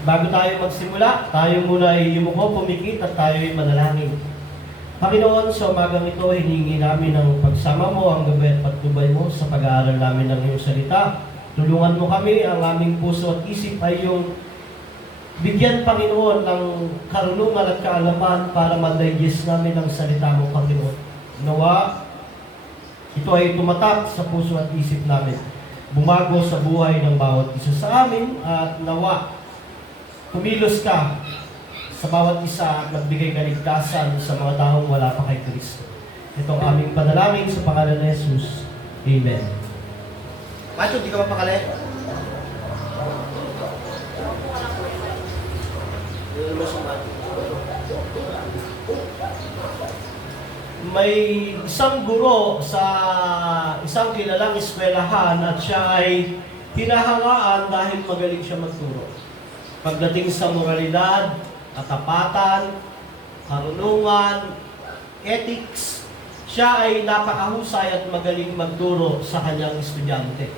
Bago tayo magsimula, tayo muna ay yumuko, pumikit at tayo ay manalangin. Panginoon, sa umagang ito, hiningi namin ang pagsama mo ang gabi at pagtubay mo sa pag-aaral namin ng iyong salita. Tulungan mo kami, ang aming puso at isip ay yung bigyan, Panginoon, ng karunungan at kaalaman para ma-digest namin ang salita mo, Panginoon. Nawa, ito ay tumatak sa puso at isip namin. Bumago sa buhay ng bawat isa sa amin at nawa, kumilos ka sa bawat isa at magbigay kaligtasan sa mga taong wala pa kay Kristo. Itong aming panalangin sa pangalan ni Jesus. Amen. Macho, di ka mapakali? May isang guro sa isang kilalang eskwelahan at siya ay hinahangaan dahil magaling siya magturo. Pagdating sa moralidad, katapatan, karunungan, ethics, siya ay napakahusay at magaling magturo sa kanyang estudyante.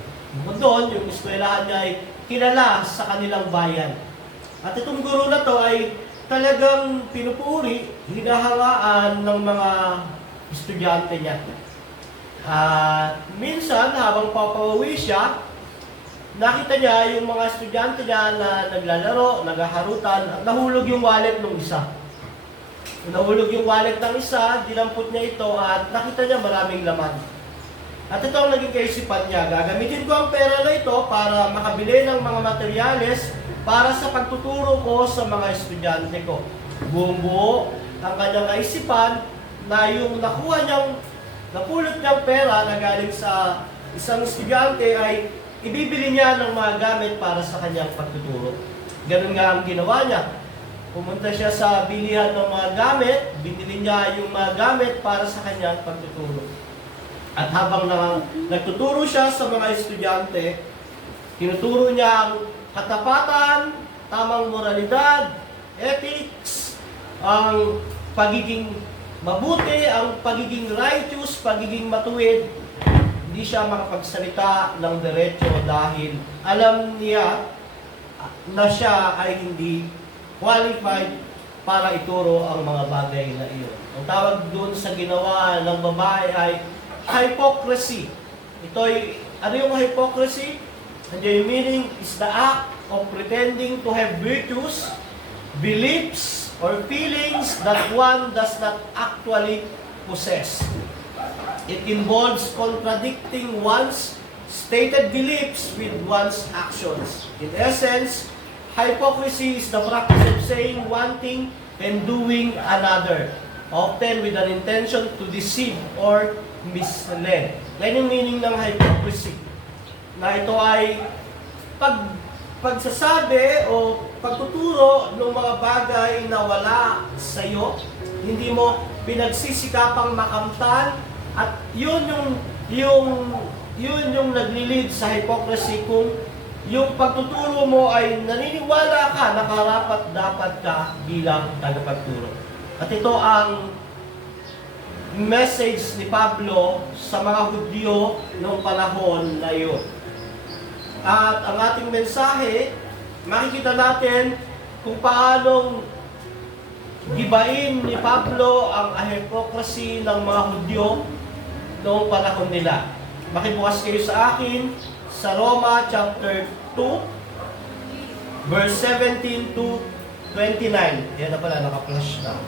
Bukod doon, yung eskwelahan niya ay kilala sa kanilang bayan. At itong guro na to ay talagang pinupuri, hinahangaan ng mga estudyante niya. Minsan, habang papauwi siya, nakita niya yung mga estudyante niya na naglalaro, naghaharutan, at nahulog yung wallet ng isa. Nahulog yung wallet ng isa, dinampot niya ito, at nakita niya maraming laman. At ito ang naging kaisipan niya, gagamitin ko ang pera na ito para makabili ng mga materyales para sa pagtuturo ko sa mga estudyante ko. Buong-buo ang kanyang kaisipan na yung napulot niyang pera na galing sa isang estudyante ay ibibili niya ng mga gamit para sa kanyang pagtuturo. Ganun nga ang ginawa niya. Pumunta siya sa bilihan ng mga gamit, binili niya yung mga gamit para sa kanyang pagtuturo. At habang nagtuturo siya sa mga estudyante, tinuturo niya ang katapatan, tamang moralidad, ethics, ang pagiging mabuti, ang pagiging righteous, pagiging matuwid. Hindi siya makapagsalita ng diretso dahil alam niya na siya ay hindi qualified para ituro ang mga bagay na iyon. Ang tawag doon sa ginawa ng babae ay hypocrisy. Ano yung hypocrisy? And the meaning is the act of pretending to have virtues, beliefs, or feelings that one does not actually possess. It involves contradicting one's stated beliefs with one's actions. In essence, hypocrisy is the practice of saying one thing and doing another, often with an intention to deceive or mislead. Yan yung meaning ng hypocrisy. Na ito ay pagsasabi o pagtuturo ng mga bagay na wala sa iyo, hindi mo pinagsisikapang makamtan. At yun yung naglilid sa hypocrisy kung yung pagtuturo mo ay naniniwala ka na karapat-dapat ka bilang tagapagturo. At ito ang message ni Pablo sa mga Hudyo noong panahon na iyon. At ang ating mensahe, makikita natin kung paanong gibain ni Pablo ang hypocrisy ng mga Hudyo noong panahon nila. Makibukas kayo sa akin sa Roma chapter 2, verse 17 to 29. Yan na pala, naka-flash na.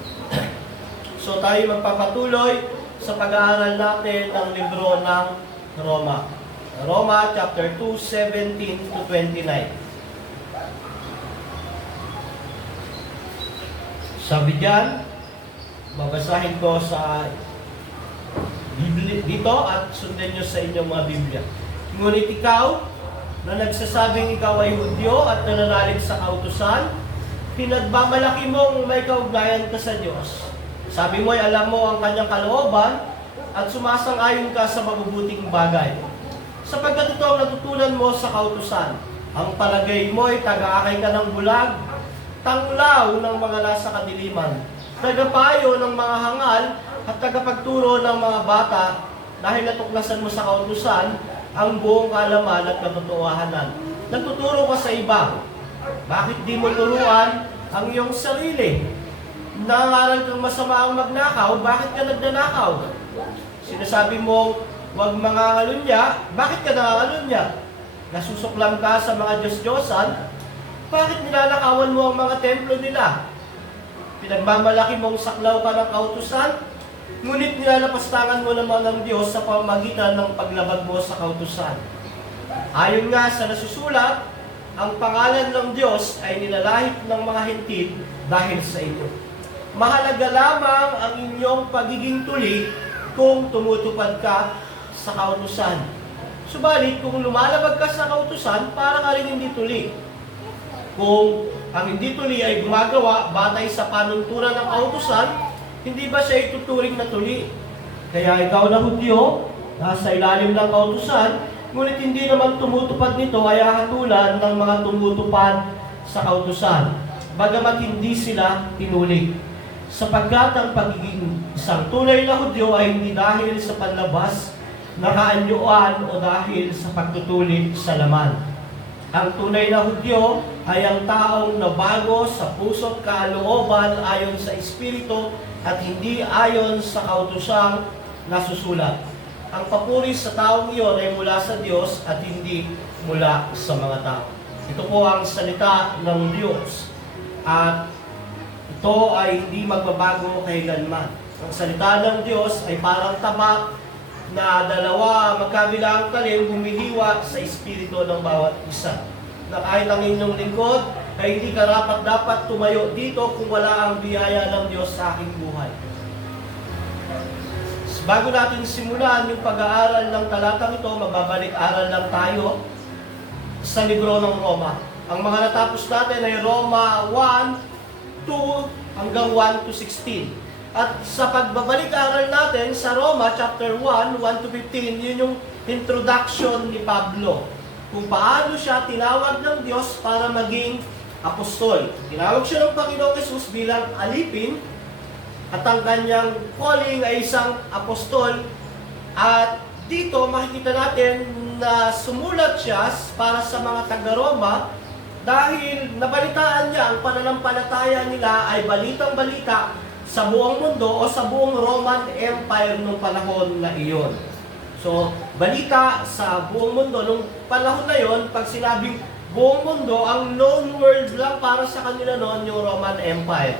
So tayo magpapatuloy sa pag-aaral natin ng libro ng Roma. Roma chapter 2, 17 to 29. Sabi diyan, babasahin ko sa dito at sundan nyo sa inyong mga Biblia. Ngunit ikaw, na nagsasabing ikaw ay Hudyo at nananalig sa kautusan, pinagmamalaki mong may kaugnayan ka sa Diyos. Sabi mo ay alam mo ang kanyang kalooban at sumasang-ayon ka sa mabubuting bagay. Sapagkat ito ang natutunan mo sa kautusan. Ang palagay mo ay taga-akay ka ng bulag, tanglaw ng mga nasa kadiliman, tagapayo ng mga hangal, at tagapagturo ng mga bata dahil natuklasan mo sa kautusan ang buong kaalaman at katotohanan. Nagtuturo ka sa iba Bakit di mo turuan ang iyong sarili? Nangaral kang masama ang magnakaw, bakit ka nagnanakaw? Sinasabi mo, huwag mangangalunya, bakit ka nangangalunya? Nasusuklam ka sa mga Diyos-Diyosan, bakit nilalakawan mo ang mga templo nila? Pinagmamalaki mong saklaw ka ng kautusan, ngunit nilalapastangan mo naman ng Diyos sa pamamagitan ng paglabag mo sa kautusan. Ayon nga sa nasusulat, ang pangalan ng Diyos ay nilalahit ng mga hentil dahil sa inyo. Mahalaga lamang ang inyong pagiging tuli kung tumutupad ka sa kautusan. Subalit, kung lumalabag ka sa kautusan, para ka rin hindi tuli. Kung ang hindi tuli ay gumagawa batay sa panunturan ng kautusan, hindi ba siya ituturing na tuli? Kaya ikaw na Hudyo, nasa ilalim ng kautusan, ngunit hindi naman tumutupad nito ay hahatulan ng mga tumutupad sa kautusan, bagamat hindi sila tinuli. Sapagkat ang pagiging isang tunay na Hudyo ay hindi dahil sa panlabas na kaanyuan o dahil sa pagtutulit sa laman. Ang tunay na Hudyo ay ang taong nabago sa puso't kalooban ayon sa Espiritu at hindi ayon sa kautusang nasusulat. Ang papuri sa taong iyon ay mula sa Diyos at hindi mula sa mga tao. Ito po ang salita ng Diyos. At ito ay hindi magbabago kailanman. Ang salita ng Diyos ay parang tabak na dalawa magkabilang talim humihiwa sa espiritu ng bawat isa. Na kahit ang inyong lingkod ay hindi karapat-dapat tumayo dito kung wala ang biyaya ng Diyos sa aking buhay. Bago natin simulan yung pag-aaral ng talatang ito, magbabalik-aral lang tayo sa libro ng Roma. Ang mga natapos natin ay Roma 1, 2 hanggang 1 to 16. At sa pagbabalik-aral natin sa Roma chapter 1, 1 to 15, yun yung introduction ni Pablo. Kung paano siya tinawag ng Diyos para maging apostol. Tinawag siya ng Panginoong Hesus bilang alipin at ang kanyang calling ay isang apostol. At dito makikita natin na sumulat siya para sa mga taga-Roma dahil nabalitaan niya ang pananampalataya nila ay balitang-balita sa buong mundo o sa buong Roman Empire nung panahon na iyon. So, balita sa buong mundo nung panahon na iyon, pag sinabing buong mundo, ang known world lang para sa kanila noon yung Roman Empire.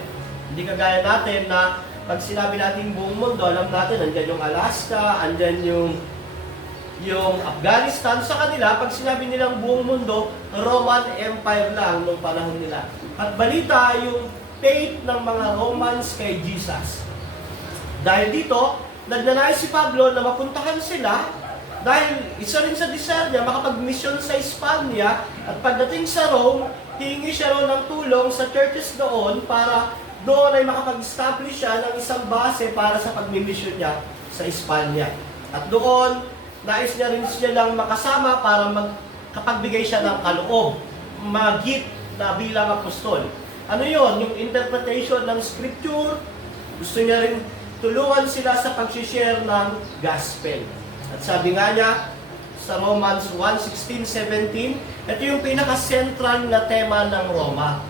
Hindi kagaya natin na pag sinabi natin buong mundo, alam natin, andyan yung Alaska, andyan yung Afghanistan. Sa kanila, pag sinabi nilang buong mundo, Roman Empire lang nung panahon nila. At balita yung faith ng mga Romans kay Jesus. Dahil dito, nagnanais si Pablo na mapuntahan sila dahil isa rin sa desire niya makapag-mission sa Espanya at pagdating sa Rome, hihingi siya ron ng tulong sa churches doon para doon ay makapag-establish siya ng isang base para sa pag-mission niya sa Espanya. At doon, nais niya rin siya lang makasama para makapagbigay siya ng kaloob, mag-gift na bilang apostol. Ano yon? Yung interpretation ng scripture, gusto niya rin tulungan sila sa pag-share ng gospel. At sabi nga niya, sa Romans 1:16-17, ito yung pinaka-central na tema ng Roma.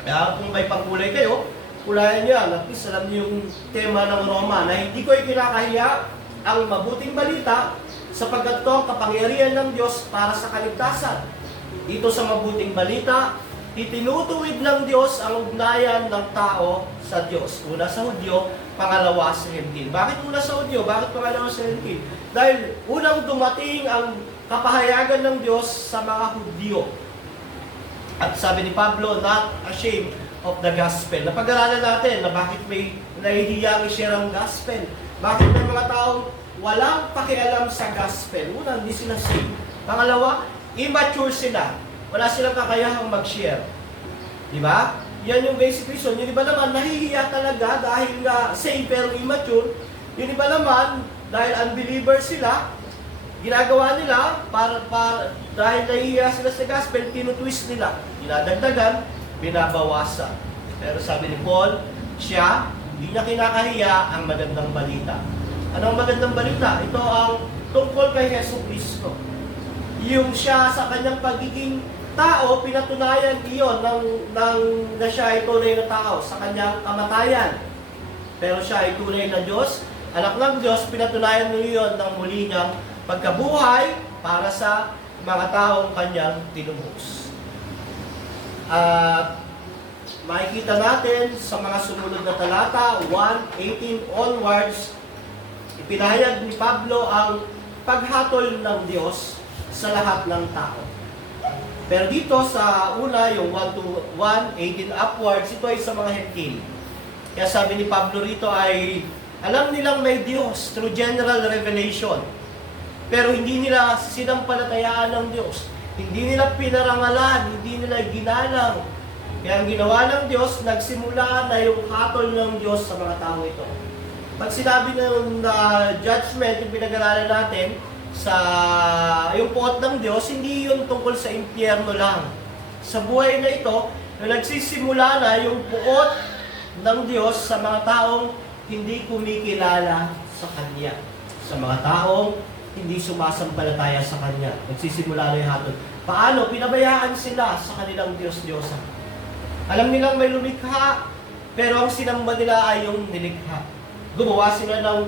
Kaya kung may pangkulay kayo, kulayan niya, at least alam niyo yung tema ng Roma, na hindi ko ikinakahiya ang mabuting balita sapagkat ito ang kapangyarihan ng Diyos para sa kaligtasan. Dito sa mabuting balita, itinutuwid ng Diyos ang ugnayan ng tao sa Diyos. Una sa Hudyo, pangalawa sa Hentil. Bakit una sa Hudyo? Bakit pangalawa sa Hentil? Dahil unang dumating ang kapahayagan ng Diyos sa mga Hudyo. At sabi ni Pablo, not ashamed of the gospel. Napag-aralan natin na bakit may nahihiyang i-share ang gospel. Bakit may mga taong walang pakialam sa gospel. Una, hindi sila saved. Pangalawa, immature sila. Wala silang kakayahang mag-share. Diba? Yan yung basic reason. Yung iba naman, nahihiya talaga dahil nga saved pero immature. Yung iba naman, dahil unbeliever sila, ginagawa nila dahil nahihiya sila sa gospel, tinutwist nila. Dinadagdagan, binabawasan. Pero sabi ni Paul, siya, hindi niya kinakahiya ang magandang balita. Ano ang magandang balita? Ito ang tungkol kay Jesu Cristo. Yung siya sa kanyang pagiging tao, pinatunayan iyon na siya ay tunay na tao sa kanyang kamatayan. Pero siya ay tunay na Diyos, anak ng Diyos, pinatunayan niyo iyon ng muli niyang pagkabuhay para sa mga taong kanyang tinubos. At makikita natin sa mga sumunod na talata, 1:18 onwards, ipinahayag ni Pablo ang paghatol ng Diyos sa lahat ng tao. Pero dito sa una, yung 1:18 upwards, ito ay sa mga Hentil. Kaya sabi ni Pablo rito ay, alam nilang may Diyos through general revelation. Pero hindi nila sinampalatayaan ng Diyos. Hindi nila pinarangalan, hindi nila ginalang. Kaya ang ginawa ng Diyos, nagsimula na yung hatol ng Diyos sa mga tao ito. Pag sinabi ng judgment, yung pinag-aralan natin, sa yung puot ng Diyos, hindi yun tungkol sa impyerno lang. Sa buhay na ito, nagsisimula na yung puot ng Diyos sa mga taong hindi kumikilala sa Kanya. Sa mga taong hindi sumasampalataya sa Kanya. Nagsisimula na yung hatol. Paano? Pinabayaan sila sa kanilang Diyos-Diyosan. Alam nilang may lumikha, pero ang sinamba nila ay yung nilikha. Gumawa sila ng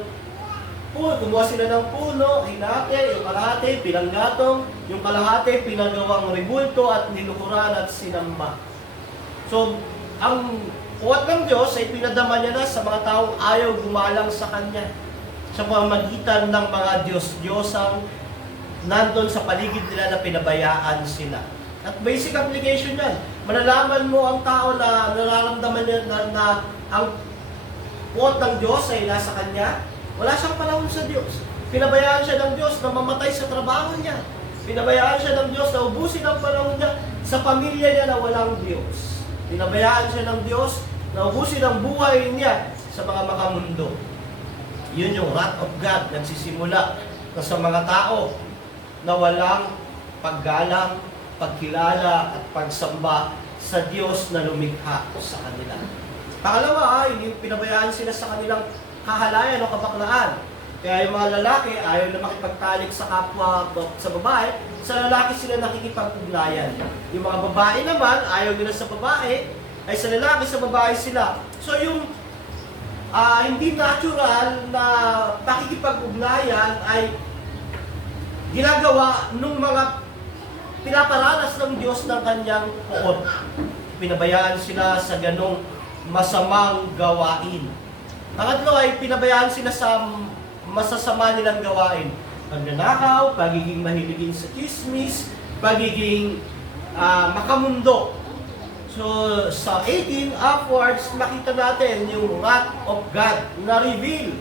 puno, hinati, yung kalahati, pinanggatong, yung kalahati, pinagawang ribulto at niluhuran at sinamba. So, ang puwat ng Diyos ay pinadama niya na sa mga taong ayaw gumalang sa Kanya. Sa pamamagitan ng mga Diyos-Diyosang nandun sa paligid nila na pinabayaan sila. At basic application yan. Malalaman mo ang tao na nararamdaman niya na ang puwat ng Diyos ay nasa Kanya. Wala siyang panahon sa Diyos. Pinabayaan siya ng Diyos na mamatay sa trabaho niya. Pinabayaan siya ng Diyos na ubusin ang panahon niya sa pamilya niya na walang Diyos. Pinabayaan siya ng Diyos na ubusin ang buhay niya sa mga makamundo. Yun yung wrath of God nagsisimula na sa mga tao na walang paggalang, pagkilala at pagsamba sa Diyos na lumikha sa kanila. Pangalawa, hindi pinabayaan sila sa kanilang kahalayan o kabaklaan. Kaya yung mga lalaki ayaw na makipagtalik sa kapwa sa babae, sa lalaki sila nakikipag-ugnayan. Yung mga babae naman, ayaw nila sa babae, ay sa lalaki sa babae sila. So yung hindi natural na pakikipag-ugnayan ay ginagawa nung mga pinaparanas ng Diyos ng kanyang puot. Pinabayaan sila sa ganong masamang gawain. Pangatlo ay pinabayaan sila sa masasama nilang gawain. Pagnanakaw, pagiging mahiligin sa chismis, pagiging makamundo. So, sa 18 upwards, makita natin yung wrath of God na reveal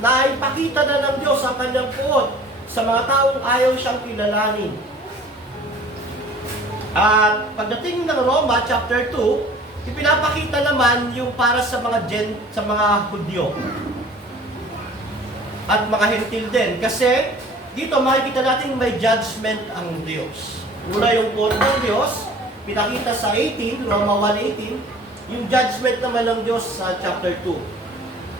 na ipakita na ng Diyos ang kanyang puot sa mga taong ayaw siyang kilalanin. At pagdating ng Roma chapter 2, ipinapakita naman yung para sa mga Hudyo at mga Hentil din. Kasi dito makikita natin may judgment ang Diyos. Una yung puot ng Diyos, pinakita sa 18, Roma 1:18, yung judgment naman ng Diyos sa chapter 2.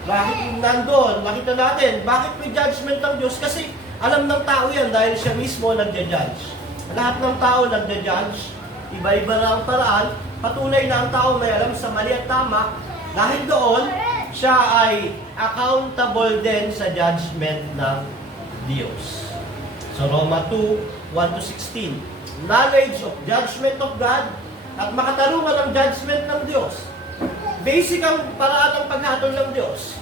Bakit nandun? Makita natin, bakit may judgment ng Diyos? Kasi alam ng tao yan dahil siya mismo nagja-judge. Lahat ng tao nagja-judge, iba-iba na ang paraan. Patunay na ang tao may alam sa mali at tama, dahil doon, siya ay accountable din sa judgment ng Diyos. So Roma 2:1-16, knowledge of judgment of God at makatarungan ng judgment ng Diyos. Basic ang paraan ng paghatol ng Diyos.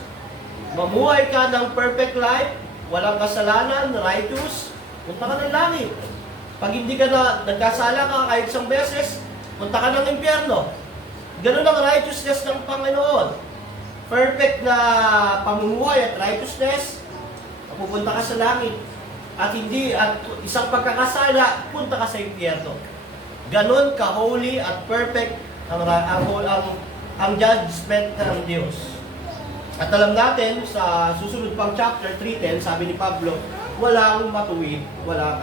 Mamuhay ka ng perfect life, walang kasalanan, righteous, punta ka ng langit. Pag hindi ka na nagkasala ka kahit isang beses, punta ka ng impyerno. Ganun ang righteousness ng Panginoon. Perfect na pamumuhay at righteousness, pupunta ka sa langit. At isang pagkakasala, punta ka sa impyerno. Ganun ka-holy at perfect ang judgment ng Diyos. At alam natin, sa susunod pang chapter 3:10, sabi ni Pablo, walang matuwid, wala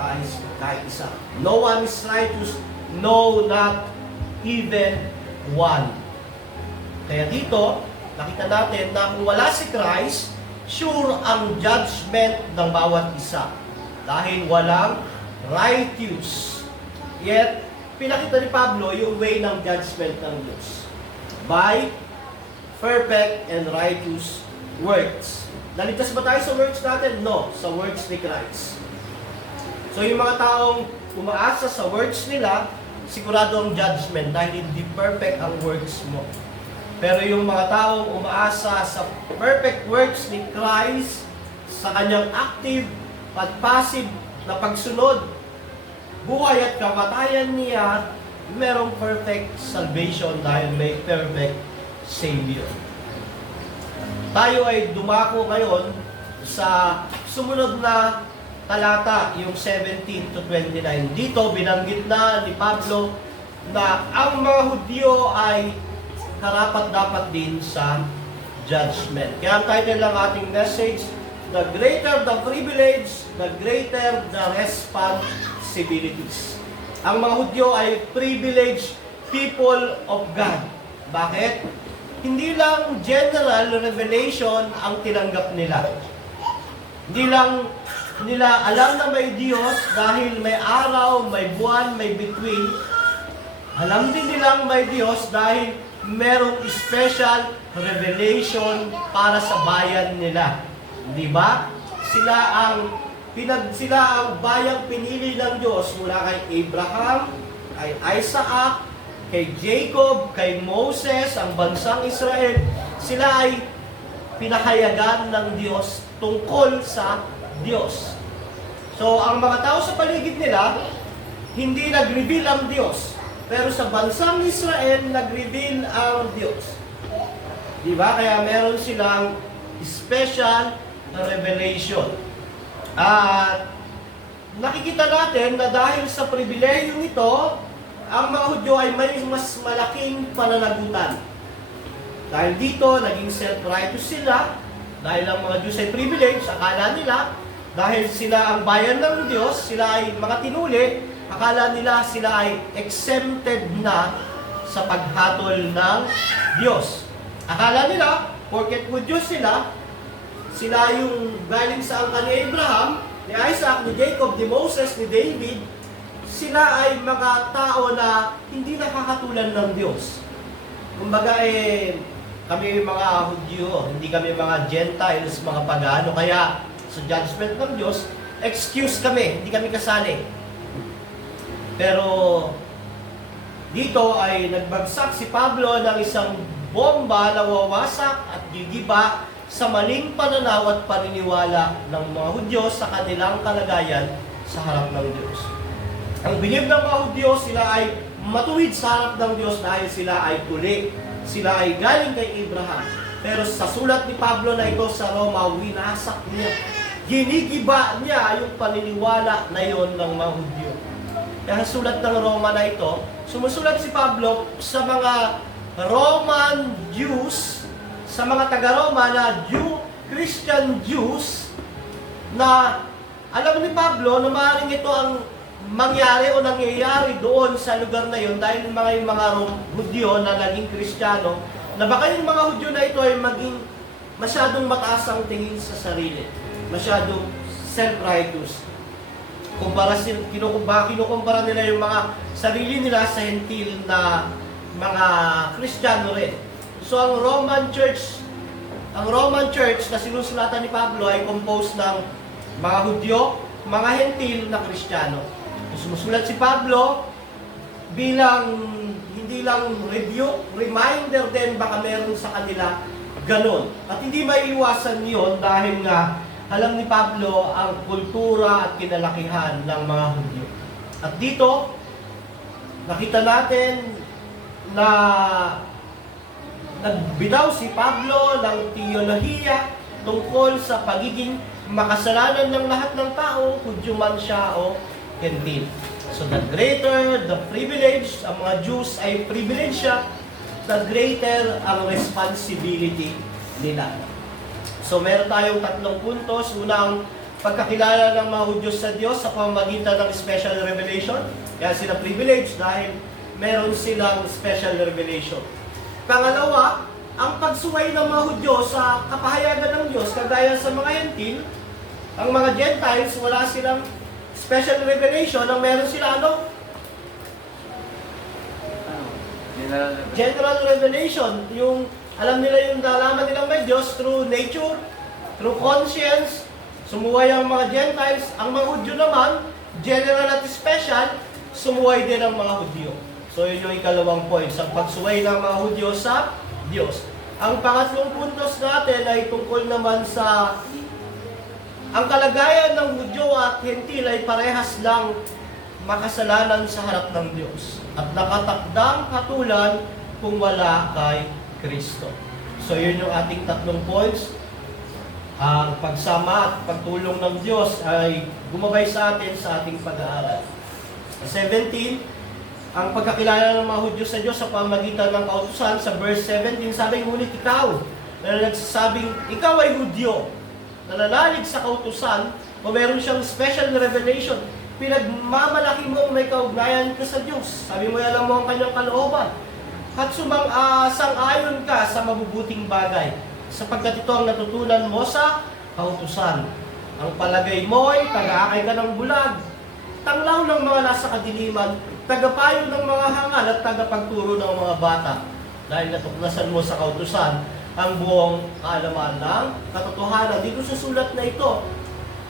kahit isa. No one is righteous, no, not even one. Kaya dito, nakita natin na kung wala si Christ, sure ang judgment ng bawat isa. Dahil walang righteous. Yet, pinakita ni Pablo yung way ng judgment ng Diyos. By perfect and righteous works. Naligtas ba tayo sa works natin? No, sa works ni Christ. So yung mga taong umaasa sa works nila, sigurado ang judgment dahil hindi perfect ang works mo. Pero yung mga taong umaasa sa perfect works ni Christ, sa kanyang active at passive na pagsunod, buhay at kamatayan niya, merong perfect salvation dahil may perfect Savior. Tayo ay dumako ngayon sa sumunod na talata, yung 17 to 29. Dito, binanggit na ni Pablo na ang mga Hudyo ay karapat-dapat din sa judgment. Kaya ang title ng ating message, The greater the privilege, the greater the responsibilities. Ang mga Hudyo ay privileged people of God. Bakit? Hindi lang general revelation ang tinanggap nila. Hindi lang nila alam na may Diyos dahil may araw, may buwan, may bituin. Alam din nilang may Diyos dahil merong special revelation para sa bayan nila. Di ba? Sila ang bayang pinili ng Diyos mula kay Abraham, kay Isaac, kay Jacob, kay Moses, ang bansang Israel. Sila ay pinahayagan ng Diyos tungkol sa Diyos. So, ang mga tao sa paligid nila, hindi nag-reveal ang Diyos. Pero sa bansang Israel, nag-reveal ang Diyos. Di ba? Kaya meron silang special revelation. At nakikita natin na dahil sa pribilehyo nito, ang mga Hudyo ay may mas malaking pananagutan. Dahil dito, naging self-righteous sila. Dahil ang mga Diyos ay privilege, akala nila, dahil sila ang bayan ng Diyos, sila ay mga tinuli, akala nila sila ay exempted na sa paghatol ng Diyos. Akala nila, porket Hudyo sila yung galing sa angkan ni Abraham, ni Isaac, ni Jacob, ni Moses, ni David, sila ay mga tao na hindi nakakatulan ng Diyos. Kumbaga kami mga Hudyo, hindi kami mga Gentiles, mga pagano, kaya sa judgment ng Diyos, excuse kami, hindi kami kasali. Pero dito ay nagbagsak si Pablo ng isang bomba na wawasak at gigiba sa maling pananaw at paniniwala ng mga Hudyo sa kanilang kalagayan sa harap ng Diyos. Ang bilib ng mga Hudyo, sila ay matuwid sa harap ng Diyos dahil sila ay tuli. Sila ay galing kay Abraham. Pero sa sulat ni Pablo na ito sa Roma, winasak niya. Ginigiba niya yung paniniwala na yon ng mga Hudyo. Kaya sa sulat ng Roma na ito, sumusulat si Pablo sa mga Roman Jews, sa mga taga-Roma na Christian Jews, na alam ni Pablo na maaaring ito ang mangyari o nangyayari doon sa lugar na yun dahil mga Hudyo na naging Kristiyano, na baka yung mga Hudyo na ito ay maging masyadong mataas ang tingin sa sarili, masyadong self-righteous. Kinukumpara nila yung mga sarili nila sa hentil na mga Kristiyano rin. So ang Roman Church na sinusulatan ni Pablo ay composed ng mga Hudyo, mga hentil na Kristiyano. Sumusulat si Pablo bilang hindi lang review, reminder din baka meron sa kanila ganon. At hindi maiiwasan yun dahil nga alam ni Pablo ang kultura at kinalakihan ng mga Hudyo. At dito, nakita natin na nagbitaw si Pablo ng teolohiya tungkol sa pagiging makasalanan ng lahat ng tao, Hudyo man siya o Gentil. So the greater the privilege, ang mga Jews ay privilege siya, the greater ang responsibility nila. So meron tayong tatlong puntos. Unang, pagkakilala ng mga Hudyo sa Diyos sa pamamagitan ng special revelation. Kaya sila privilege dahil meron silang special revelation. Pangalawa, ang pagsuway ng mga Hudyo sa kapahayagan ng Diyos, kagaya sa mga Hentil, ang mga Gentiles, wala silang special revelation, ang meron sila General revelation. Yung alam nila yung nalaman nilang may Diyos through nature, through conscience. Sumuway ang mga Gentiles. Ang mga Hudyo naman, general at special, sumuway din ang mga Hudyo. So yun yung ikalawang point, sa pagsuway ng mga Hudyo sa Diyos. Ang pangatlong puntos natin ay tungkol naman sa ang kalagayan ng Hudyo at Hentil ay parehas lang makasalanan sa harap ng Diyos at nakatakdang hatulan kung wala kay Kristo. So yun yung ating tatlong points. Ang pagsama at pagtulong ng Diyos ay gumabay sa atin sa ating pag-aaral. 17, ang pagkakilala ng mga Hudyo sa Diyos sa pamagitan ng kautusan. Sa verse 17, sabi, ngunit ikaw, na nagsasabing, ikaw ay Hudyo, nananalig sa kautusan, o meron siyang special revelation, pinagmamalaki mo may kaugnayan ka sa Diyos. Sabi mo, alam mo ang kanyang kalooban. At sang-ayon ka sa mabubuting bagay, sapagkat ito ang natutunan mo sa kautusan. Ang palagay mo ay taga-akay ka ng bulag, tanglaw ng mga nasa kadiliman, tagapayo ng mga hangal at tagapagturo ng mga bata. Dahil natuklasan mo sa kautusan ang buong kaalaman ng katotohanan. Dito sa sulat na ito,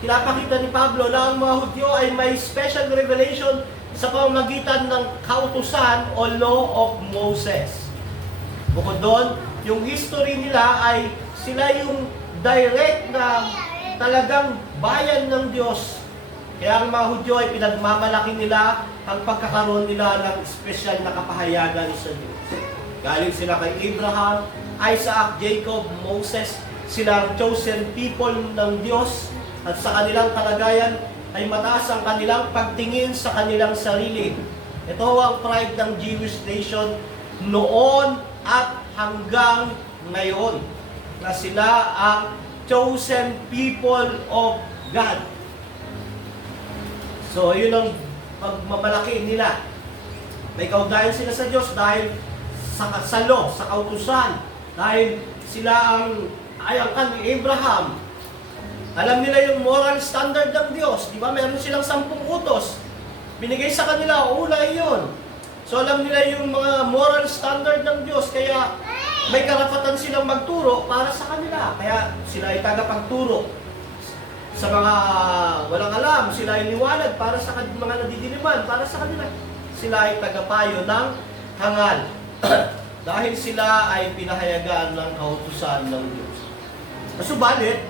pinapakita ni Pablo na ang mga Hudyo ay may special revelation sa pamamagitan ng kautusan o law of Moses. Bukod doon, yung history nila ay sila yung direct na talagang bayan ng Diyos. Kaya ang mga Hudyo ay pinagmamalaki nila ang pagkakaroon nila ng special na kapahayagan sa Diyos. Galing sila kay Abraham, Isaac, Jacob, Moses, sila ang chosen people ng Diyos at sa kanilang kalagayan ay mataas ang kanilang pagtingin sa kanilang sarili. Ito ang pride ng Jewish nation noon at hanggang ngayon na sila ang chosen people of God. So, yun ang pagmamalaki nila. May kaugnayan sila sa Diyos dahil sa law, sa kautusan. Dahil sila ang ayangkan ni Abraham. Alam nila yung moral standard ng Diyos. Di ba? Meron silang 10 utos. Binigay sa kanila, una yun. So, alam nila yung mga moral standard ng Diyos. Kaya, may karapatan silang magturo para sa kanila. Kaya, sila ay tagapagturo. Sa mga walang alam, sila ay liwanag para sa mga nadidiliman, para sa kanila. Sila ay tagapayo ng hangal. Dahil sila ay pinahayagan ng kautusan ng Diyos. Subalit,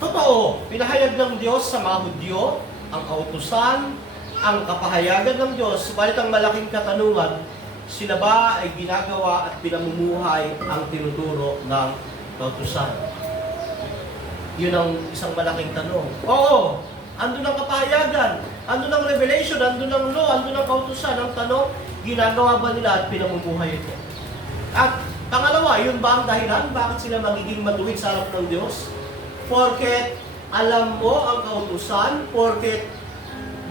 totoo, pinahayag ng Diyos sa mga Hudyo ang kautusan, ang kapahayagan ng Diyos. Subalit ang malaking katanungan, sila ba ay ginagawa at pinamumuhay ang tinuturo ng kautusan? Yun ang isang malaking tanong. Oo, andun ang kapahayagan, andun ang revelation, andun ang law, andun ang kautusan. Ang tanong, ginagawa ba nila at pinamumuhay ito? At pangalawa, yun ba ang dahilan? Bakit sila magiging matuwid sa harap ng Diyos? Porket alam mo ang kautusan, porket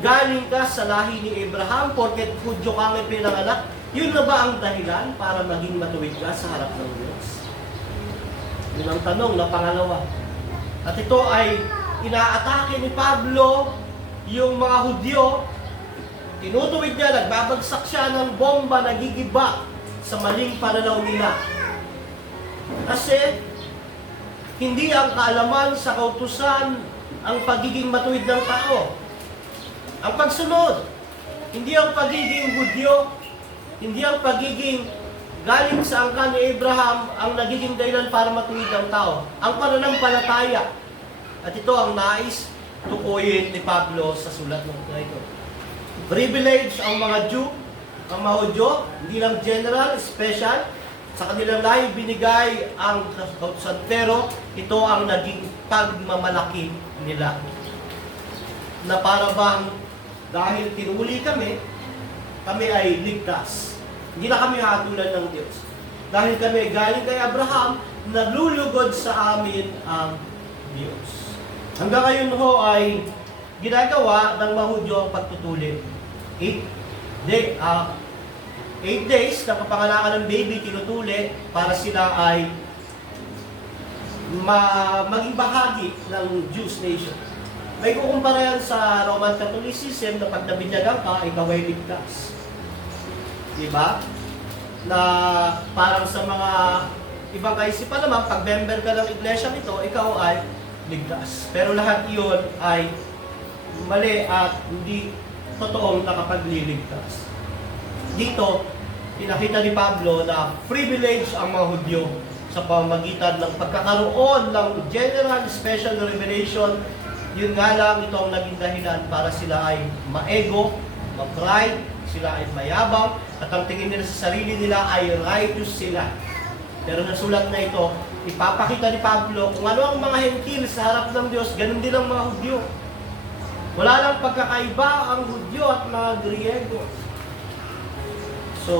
galing ka sa lahi ni Abraham, porket Hudyo kang pinanganak, yun na ba ang dahilan para maging matuwid ka sa harap ng Diyos? Yun ang tanong na pangalawa. At ito ay inaatake ni Pablo yung mga Hudyo. Tinutuwid niya, nagbabagsak siya ng bomba, nagigiba sa maling pananaw nila. Kasi, hindi ang kaalaman sa kautusan ang pagiging matuwid ng tao. Ang pagsunod, hindi ang pagiging Hudyo, hindi ang pagiging galing sa angkan ni Abraham ang nagiging dahilan para matuwid ang tao. Ang pananampalataya. At ito ang nais tukuyin ni Pablo sa sulat ng ito. Privilege ang mga Jew, ang mga Hudyo, hindi lang general, special. Sa kanilang lahi binigay ang kautusan, pero ito ang naging pagmamalaki nila. Na para bang dahil tinuli kami ay ligtas. Hindi na kami hatulan ng Diyos. Dahil kami galing kay Abraham, naglulugod sa amin ang Diyos. Hanggang ngayon ho ay ginagawa ng mga Hudyo ang pagtutuli. 8 days na kapanganakan ng baby, tinutuli para sila ay maging bahagi ng Jewish nation. May kukumpara yan sa Roman Catholicism na pag nabinyagan ka, ikaw ay ligtas. Diba? na parang sa mga ibang kaisipan naman, pag member ka ng iglesia nito, ikaw ay ligtas. Pero lahat iyon ay mali at hindi totoong nakapagliligtas. Dito, pinakita ni Pablo na privilege ang mga Hudyo sa pamamagitan ng pagkakaroon ng general special revelation. Yun nga lang, ito ang naging dahilan para sila ay maego, ma-pride, sila ay mayabang, at ang tingin nila sa sarili nila ay righteous sila. Pero nasulat na ito, ipapakita ni Pablo kung ano ang mga hentil sa harap ng Diyos, ganun din ang mga Hudyo. Wala lang pagkakaiba ang Hudyo at mga Griego. So,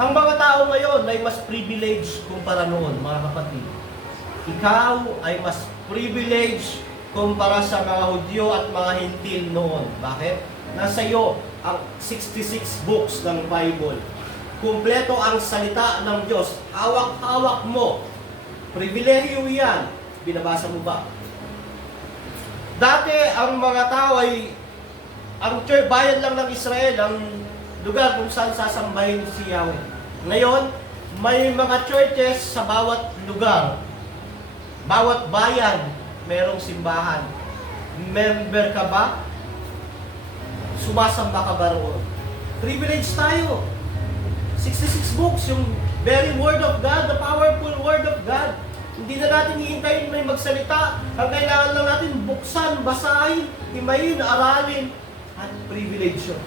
ang mga tao ngayon ay mas privileged kumpara noon, mga kapatid. Ikaw ay mas privileged kumpara sa mga Hudyo at mga hentil noon. Bakit? Nasa iyo ang 66 books ng Bible. Kumpleto ang salita ng Diyos. Hawak-hawak mo. Pribilehiyo yan. Binabasa mo ba? Dati, ang mga tao ay, ang church, bayan lang ng Israel, ang lugar kung saan sasambahin si Yahweh. Ngayon, may mga churches sa bawat lugar. Bawat bayan, merong simbahan. Member ka ba? Sumasamba ka ba roon? Privilege tayo. 66 books, yung very word of God, the powerful word of God. Hindi na natin hihintayin may magsalita. Ang kailangan lang natin buksan, basahin, himayin, aralin, at privilege yun.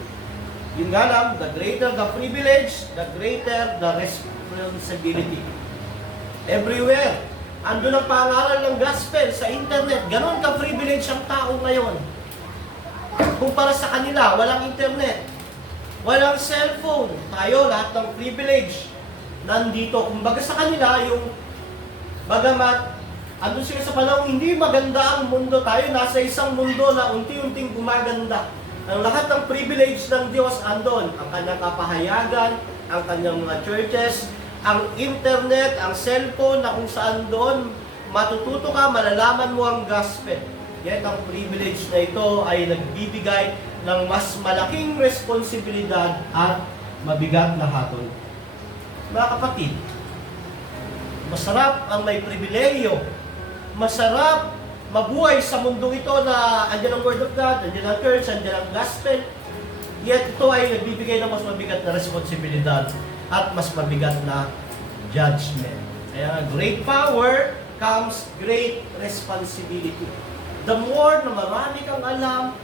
Yun nga lang, the greater the privilege, the greater the responsibility. Everywhere. Andun ang pangaral ng gospel sa internet. Ganon ka-privilege ang tao ngayon. Kumpara sa kanila, walang internet. Walang cellphone. Tayo, lahat ng privilege nandito. Kumbaga sa kanila, yung bagamat, andun sila sa panahon, hindi maganda ang mundo. Tayo, nasa isang mundo na unti-unting gumaganda. Ang lahat ng privilege ng Diyos andon. Ang kanyang kapahayagan, ang kanyang mga churches, ang internet, ang cellphone, na kung saan doon matututo ka, malalaman mo ang gospel. Yet ang privilege na ito ay nagbibigay ng mas malaking responsibilidad at mabigat na hatol. Mga kapatid, masarap ang may pribileyo. Masarap mabuhay sa mundong ito na andyan ang Word of God, andyan ang church, andyan ang gospel. Yet ito ay nagbibigay ng mas mabigat na responsibilidad at mas mabigat na judgment. Kaya great power comes great responsibility. The more na marami kang alam,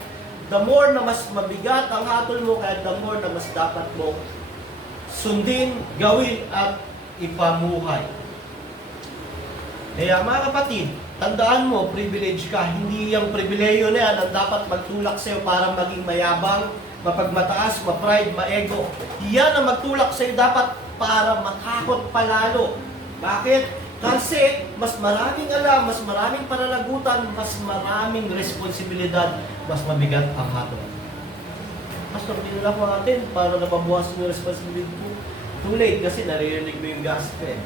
the more na mas mabigat ang hatol mo, kaya the more na mas dapat mo sundin, gawin, at ipamuhay. Kaya mga kapatid, tandaan mo, privilege ka. Hindi yung pribileyo na yan ang dapat magtulak sa'yo para maging mayabang, mapagmataas, ma-pride, ma-ego. Yan ang magtulak sa'yo dapat para matakot palalo. Bakit? Kasi mas maraming alam, mas maraming pananagutan, mas maraming responsibilidad, mas mabigat ang hatol. Pastor, dinala ko natin para napabukas yung responsibility ko. Too late kasi naririnig mo yung gospel.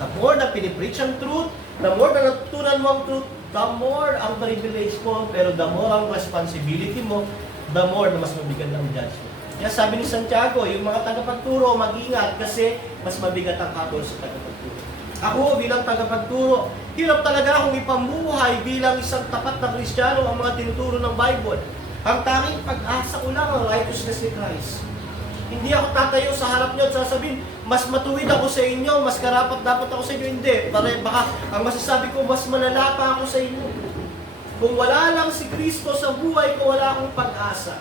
The more na pinipreach ang truth, the more na natutunan mo ang truth, the more ang privilege mo, pero the more ang responsibility mo, the more na mas mabigat ang judgment. Kaya sabi ni Santiago, yung mga tagapagturo, mag-ingat kasi mas mabigat ang hatol sa tagapagturo. Ako bilang tagapagturo, hirap talaga akong ipamuhay bilang isang tapat na Kristiyano ang mga tinuturo ng Bible. Ang tanging pag-asa ko lang ang righteousness ni Christ. Hindi ako tatayo sa harap niyo at sasabihin, mas matuwid ako sa inyo, mas karapat dapat ako sa inyo. Hindi. Baka ang masasabi ko, mas malala pa ako sa inyo. Kung wala lang si Kristo sa buhay ko, wala akong pag-asa.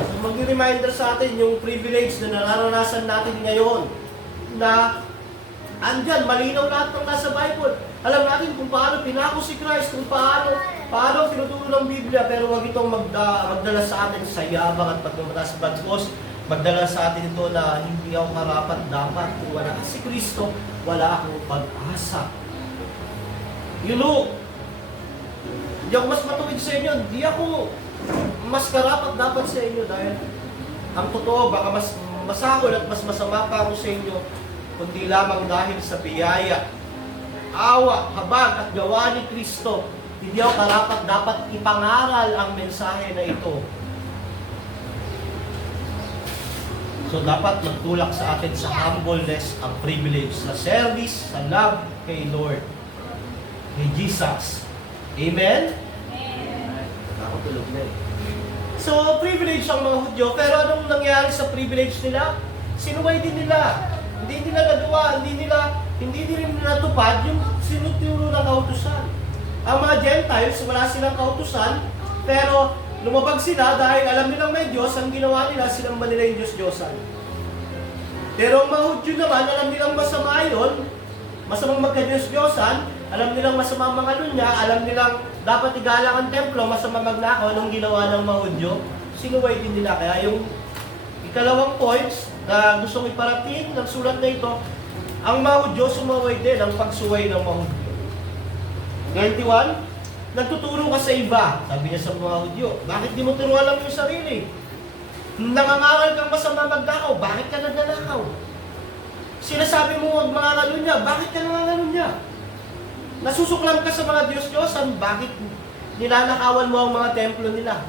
So mag-reminder sa atin yung privilege na nararanasan natin ngayon na andyan, malinaw lahat ng nasa Bible. Alam natin kung paano pinako si Christ, kung paano tinuturo ng Biblia, pero wag itong magdala sa atin sa yabang at pagmamataas. Bagkos, magdala sa atin ito na hindi ako karapat dapat. Kung wala si Kristo, wala akong pag-asa. You know, hindi ako mas matuwid sa inyo, hindi ako mas karapat dapat sa inyo dahil ang totoo, baka mas masahol at mas masama pa ako sa inyo kundi lamang dahil sa biyaya, awa, habag at gawa ni Kristo, hindi ako karapat dapat ipangaral ang mensahe na ito. So dapat magtulak sa atin sa humbleness, ang privilege, sa service, sa love kay Lord, kay Jesus. Amen? Ako tulog na eh. So, privilege ang mga Hudyo, pero anong nangyari sa privilege nila? Sinuway din nila. Hindi nila nagawa, hindi din nila natupad yung sinuturo ng kautusan. Ang mga Gentiles, wala silang kautusan, pero lumabag sila dahil alam nilang may Diyos, ang ginawa nila, silang manila yung Diyos-Diyosan. Pero ang mga Hudyo naman, alam nilang masama yun, masamang magka-Diyos-Diyosan, alam nilang masama mga lunya, alam nilang dapat igalang ang templo, masama magnakaw, anong ginawa ng mga Hudyo? Sinuway din nila. Kaya yung ikalawang points na gustong iparating ng sulat na ito, ang mga Hudyo sumaway din ang pagsuway ng mga Hudyo. 21, nagtuturo ka sa iba, sabi niya sa mga Hudyo. Bakit di mo turuan lang yung sarili? Nangangaral kang masama magnakaw, bakit ka nagnanakaw? Sinasabi mo huwag mga kalunya, bakit ka nangangalunya? Nasusuklam ka sa mga Diyos-Diyosan, bakit nilalakawan mo ang mga templo nila?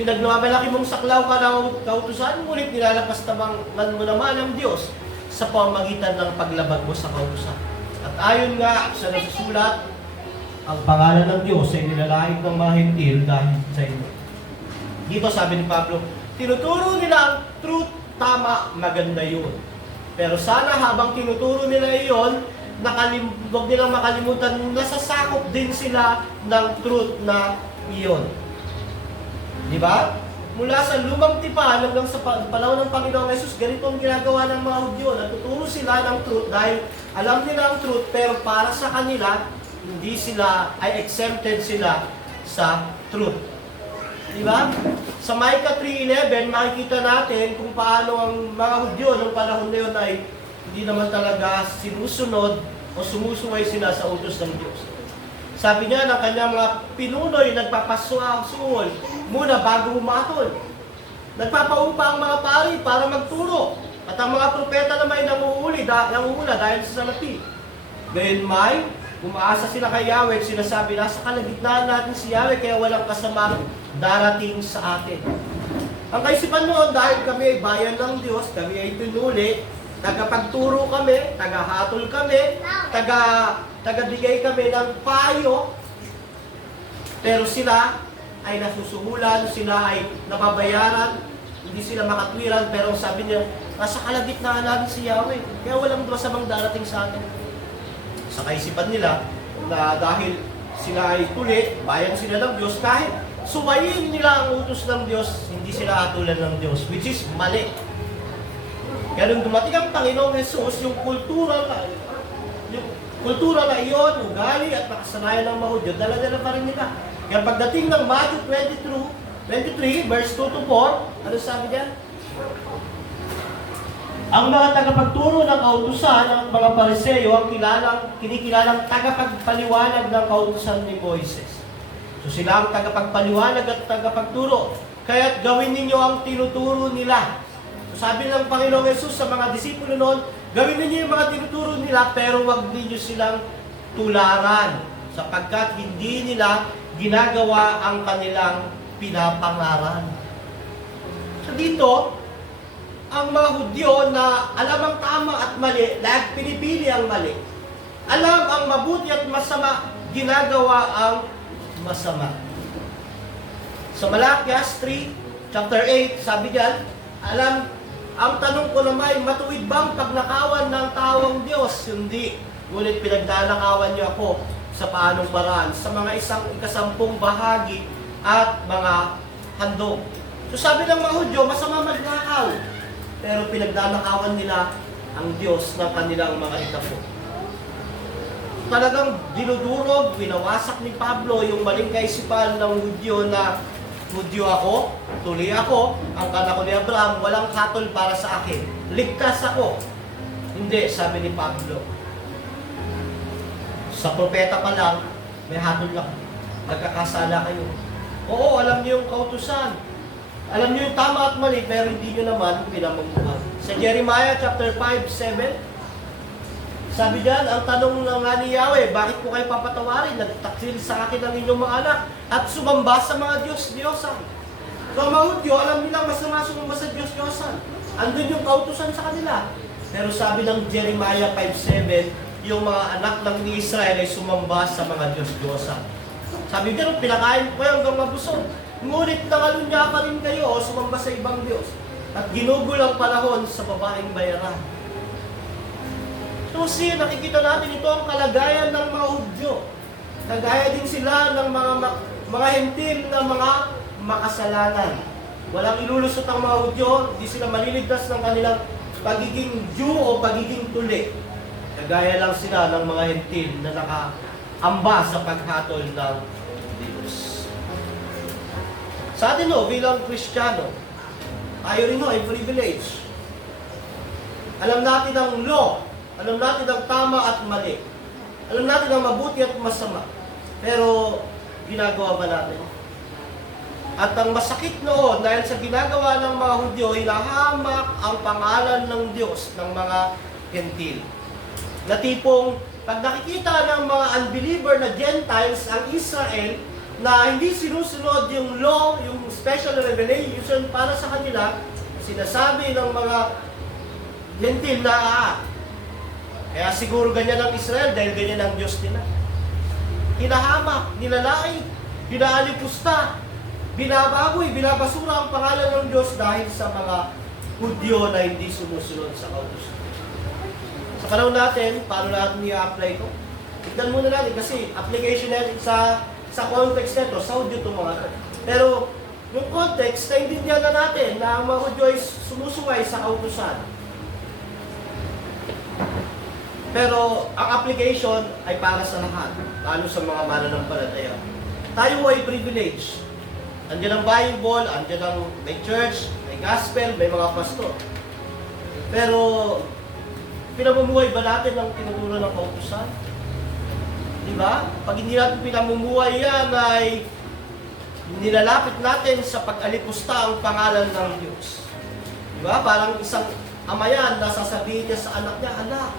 Pinagmamalaki mong saklaw ka ng kautusan, ngunit nilalapastaman mo naman ang Diyos sa pamamagitan ng paglabag mo sa kautusan. At ayon nga sa nasusulat, ang pangalan ng Diyos ay nilalahid ng mga Hentil dahil sa inyo. Dito sabi ni Pablo, tinuturo nila ang truth, tama, maganda yun. Pero sana habang tinuturo nila iyon, huwag nilang makalimutan, nasasakop din sila ng truth na iyon. Di ba? Mula sa lumang tipan hanggang sa panahon ng Panginoong Jesus, ganito ang ginagawa ng mga Hudyo. Natuturo sila ng truth dahil alam nila ang truth, pero para sa kanila, hindi sila, ay exempted sila sa truth. Di ba? Sa Micah 3:11, makikita natin kung paano ang mga Hudyo ng panahon na yun ay hindi naman talaga sinusunod o sumusuway sila sa utos ng Diyos. Sabi niya ng kanyang mga pinunoy, nagpapasuhol muna bago humatol. Nagpapaupa ang mga pari para magturo. At ang mga propeta naman ay nanguhula dahil sa salapi. Gayun may, umaasa sila kay Yahweh at sinasabi, nasa kalagitnaan natin si Yahweh kaya walang kasamang darating sa atin. Ang kaisipan noon, dahil kami ay bayan ng Diyos, kami ay pinuli, tagapagturo kami, tagahatol kami, tagabigay kami ng payo, pero sila ay nasusuhulan, sila ay nababayaran, hindi sila makatwiran, pero sabi niya, nasa kalagitnaan natin si Yahweh, kaya walang masamang darating sa atin. Sa kaisipan nila, na dahil sila ay tuli, bayan sila ng Diyos, kahit suwayin nila ang utos ng Diyos, hindi sila hatulan ng Diyos, which is mali. Kaya nung dumating ang Panginoong Jesus, yung kultura na iyon, ugali at nakasanayan ng mga Hudyo, dala-dala pa rin nila. Kaya pagdating ng Matthew 23, verse 2 to 4, ano sabi diyan? Ang mga tagapagturo ng kautusan, ang mga Pariseo, ang kinikilalang tagapagpaliwanag ng kautusan ni Moises. So sila ang tagapagpaliwanag at tagapagturo. Kaya't gawin ninyo ang tinuturo nila. So sabi ng Panginoong Yesus sa mga disipulo noon, gawin ninyo yung mga tinuturo nila, pero wag ninyo silang tularan, sapagkat hindi nila ginagawa ang kanilang pinapangaral. So dito, ang mga Hudyo na alam ang tama at mali, dahil pinipili ang mali. Alam ang mabuti at masama, ginagawa ang masama. Sa Malakias 3, chapter 8, sabi diyan, ang tanong ko naman, matuwid bang pagnakawan ng tao ang Diyos? Hindi. Ngunit pinagdanakawan niyo ako sa paanong paraan, sa mga ikasampung bahagi at mga handog. So sabi ng mga Hudyo, masama magnakaw. Pero pinagdanakawan nila ang Diyos ng kanilang mga itapo. Talagang dinudurog, winawasak ni Pablo yung maling kaisipan ng Hudyo na Hudyo ako, tuli ako, ang anak ko ni Abraham, walang hatol para sa akin. Ligtas ako. Hindi, sabi ni Pablo. Sa propeta pa lang, may hatol lang. Nagkakasala kayo. Oo, alam niyo yung kautusan. Alam niyo yung tama at mali, pero hindi niyo naman pinamumuhan. Sa Jeremiah chapter 5:7, sabi diyan, ang tanong ng nga ni Yahweh, bakit ko kayo papatawarin? Nagtaksil sa akin ang inyong mga anak at sumamba sa mga Diyos-Diyosan. So ang mga Hudyo, alam nilang masama sumamba sa Diyos-Diyosan. andun yung kautusan sa kanila. Pero sabi ng Jeremiah 5:7, yung mga anak ng Israel ay sumamba sa mga Diyos-Diyosan. Sabi gano'n, pinakain ko kayo hanggang mabusog. Ngunit nangalunya pa rin kayo o sumamba sa ibang Diyos. At ginugol ang panahon sa babaeng bayaran. So nakikita natin ito ang kalagayan ng mga Hudyo. Kagaya din sila ng mga hentil na mga makasalanan. Walang ilulusot ang mga Hudyo, hindi sila maliligtas ng kanilang pagiging Jew o pagiging tuli. Kagaya lang sila ng mga hentil na nakaamba sa paghatol ng Diyos. Sa atin bilang Kristiyano, tayo rin ay privilege. Alam natin ang law, alam natin ang tama at mali. Alam natin ang mabuti at masama. Pero ginagawa ba natin? At ang masakit noon, dahil sa ginagawa ng mga Hudyo, hinahamak ang pangalan ng Diyos ng mga hentil. Na tipong, pag nakikita ng mga unbeliever na Gentiles ang Israel, na hindi sinusunod yung law, yung special revelation para sa kanila, sinasabi ng mga hentil na kaya siguro ganyan ang Israel dahil ganyan ang Diyos nila. Hinahamak, nilalait, hinalipusta, binababoy, binabasura ang pangalan ng Diyos dahil sa mga Hudyo na hindi sumusunod sa kautusan. Sa panahon natin, paano natin i-apply ito? Tignan muna natin kasi application natin sa context nito, sa Hudyo ito mga ito. Pero yung context, naintindihan na natin na ang mga Hudyo ay sumusuway sa kautusan. Pero ang application ay para sa lahat, lalo sa mga mananampalataya. Tayo ay privilege. Andiyan ang Bible, andiyan ang may church, may gospel, may mga pastor. Pero pinamumuhay ba natin ang tinuturo ng kautusan? Di ba? Pag hindi natin pinamumuhay yan, ay nilalapit natin sa pag-alipusta ang pangalan ng Diyos. Di ba? Parang isang ama yan, nasasabihin niya sa anak niya, anak,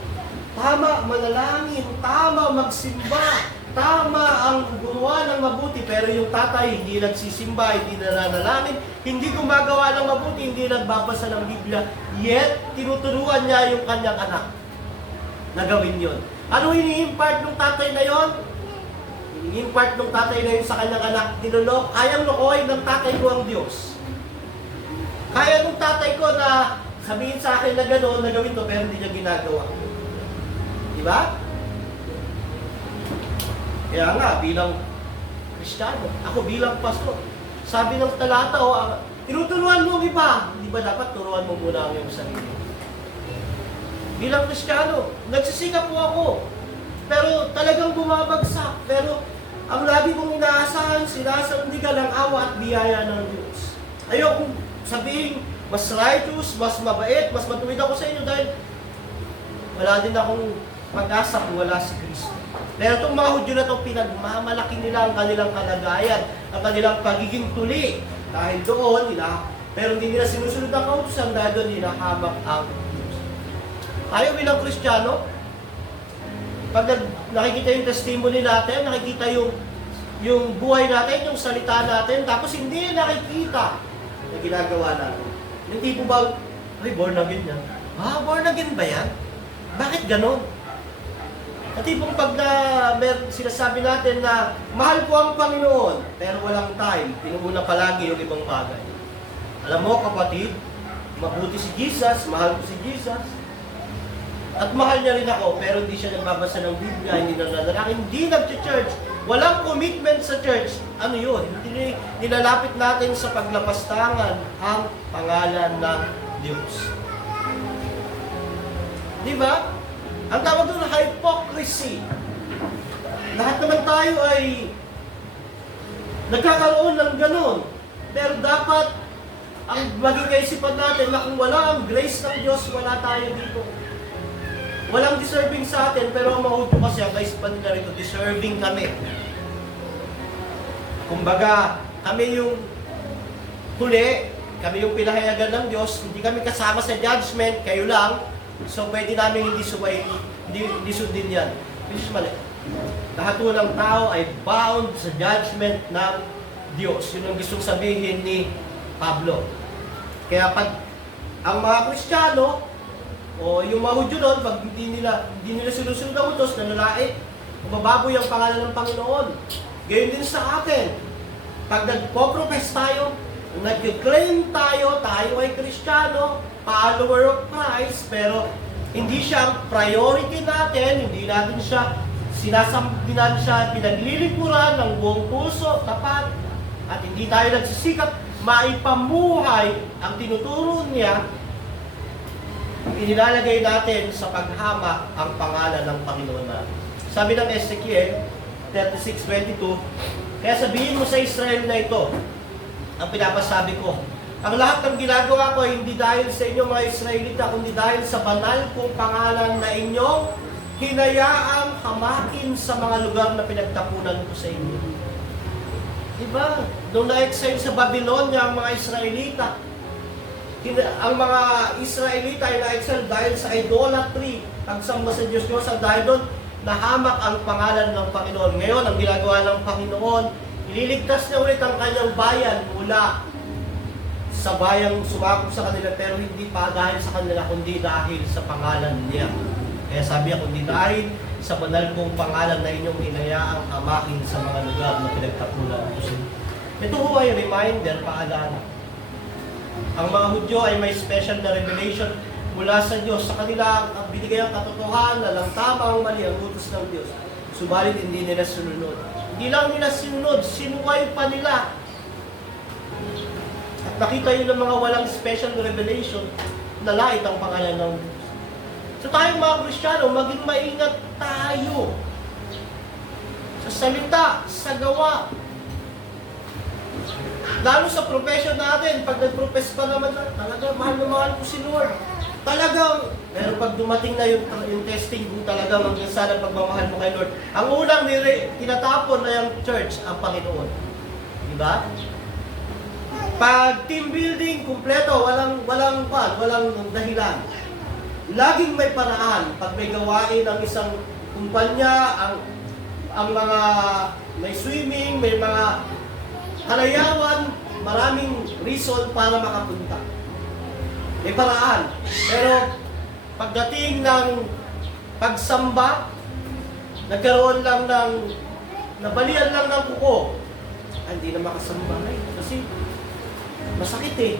tama manalangin, tama magsimba, tama ang gumawa ng mabuti, pero yung tatay hindi nagsisimba, hindi nananalangin, hindi gumagawa ng mabuti, hindi nagbabasa ng Biblia, yet tinuturuan niya yung kanyang anak na gawin yun. Ano ini-impart ng tatay na yon? Ini-impart ng tatay na yun sa kanyang anak, nilolok, kayang lokohin ng tatay ko ang Diyos. Kaya ng tatay ko na sabihin sa akin na gano'n, na gawin to, pero hindi niya ginagawa. Diba? Kaya nga, bilang Kristiyano, ako bilang pastor, sabi ng talata, tinuturuan mo ang iba. Di ba dapat turuan mo muna ang iyong sarili? Bilang Kristiyano, nagsisikap po ako. Pero talagang bumabagsak. Pero ang lagi kong inaasahan, sinasandigan ang awa at biyaya ng Diyos. Ayokong sabihin, mas righteous, mas mabait, mas matuwid ako sa inyo dahil wala din akong pag-asa kung wala si Kristo. Pero itong mga Hudyo na ito, pinagmamalaki nila ang kanilang kalagayan, ang kanilang pagiging tuli. Dahil doon, pero hindi nila sinusunod ang kautusan dahil doon hinahamak ang Diyos. Tayo bilang Kristiyano, pag nakikita yung testimony natin, nakikita yung buhay natin, yung salita natin, tapos hindi nakikita na ginagawa natin. Hindi po ba, ay, born again yan. Born again ba yan? Bakit ganon? At tipong pag sinasabi natin na mahal ko ang Panginoon, pero walang time, pinuuna palagi yung ibang bagay. Alam mo kapatid, mabuti si Jesus, mahal ko si Jesus. At mahal niya rin ako, pero hindi siya nagbabasa ng Biblia, hindi nananalangin, hindi nag-church. Walang commitment sa church. Ano yun? Hindi nilalapit natin sa paglapastangan ang pangalan ng Diyos. Di ba? Ang tawag doon, hypocrisy. Lahat naman tayo ay nagkakaroon ng ganun. Pero dapat ang maging kaisipan natin na kung wala ang grace ng Diyos, wala tayo dito. Walang deserving sa atin, pero ang mahudyo kasi ang kaisipan nila rito, deserving kami. Kumbaga, kami yung huli, kami yung pinahayagan ng Diyos, hindi kami kasama sa judgment, kayo lang. So, pwede namin hindi sundin yan. Which is mali. Lahat ng tao ay bound sa judgment ng Diyos. Yun ang gustong sabihin ni Pablo. Kaya pag ang mga Kristiyano, o yung mga Hudyo noon, pag hindi nila sinusunod ang utos, nanalait, mabababoy ang pangalan ng Panginoon. Gayon din sa atin. Pag nagpo-profess tayo, nag-claim tayo ay Kristiyano, follower of Christ, pero hindi siya ang priority natin, hindi natin siya pinaglilingkuran ng buong puso, tapat, at hindi tayo nagsisikap maipamuhay ang tinuturo niya, inilalagay natin sa paghamak ang pangalan ng Panginoon natin. Sabi ng Ezekiel 36:22, kaya sabihin mo sa Israel na ito, ang pinapasabi ko, ang lahat ng ginagawa ko ay hindi dahil sa inyo mga Israelita, kundi dahil sa banal kong pangalan na inyong hinayaang hamakin sa mga lugar na pinagtapunan ko sa inyo. Diba? Nung na-exile sa Babylonia ang mga Israelita, ang mga Israelita ay na-exile dahil sa idolatry, pagsamba sa Diyos at dahil doon, nahamak ang pangalan ng Panginoon. Ngayon, ang ginagawa ng Panginoon, ililigtas niya ulit ang kanyang bayan mula sa bayang sumakop sa kanila, pero hindi pa dahil sa kanila, kundi dahil sa pangalan niya. Kaya sabi niya, kundi dahil sa banal kong pangalan na inyong hinayaang hamakin sa mga lugar na pinagtapunan ko sa inyo. Ito ho ay reminder, paalala. Ang mga Hudyo ay may special na revelation mula sa Diyos. Sa kanila ang binigay ang katotohanan na lang tama ang mali ang utos ng Diyos. Subalit hindi nila sinunod. Hindi lang nila sinunod, sinuway pa nila. At nakita yun ng mga walang special revelation, nalait ang pangalan ng Diyos. So tayong mga Kristiyano, maging maingat tayo sa salita, sa gawa. Lalo sa profession natin, pag nag-profess pa naman, talaga mahal na mahal ko si Lord. Talagang, pero pag dumating na yung testing, kung talagang ang sana pagmamahal mo kay Lord, ang unang tinatapon na yung church, ang Panginoon. Diba? Pag team building, kumpleto, walang dahilan. Laging may paraan. Pag may gawain ang isang kumpanya, ang mga may swimming, may mga halayawan, maraming reason para makapunta. May paraan. Pero pagdating ng pagsamba, nagkaroon lang nabalian lang ng kuko, hindi na makasamba na eh. Kasi masakit eh.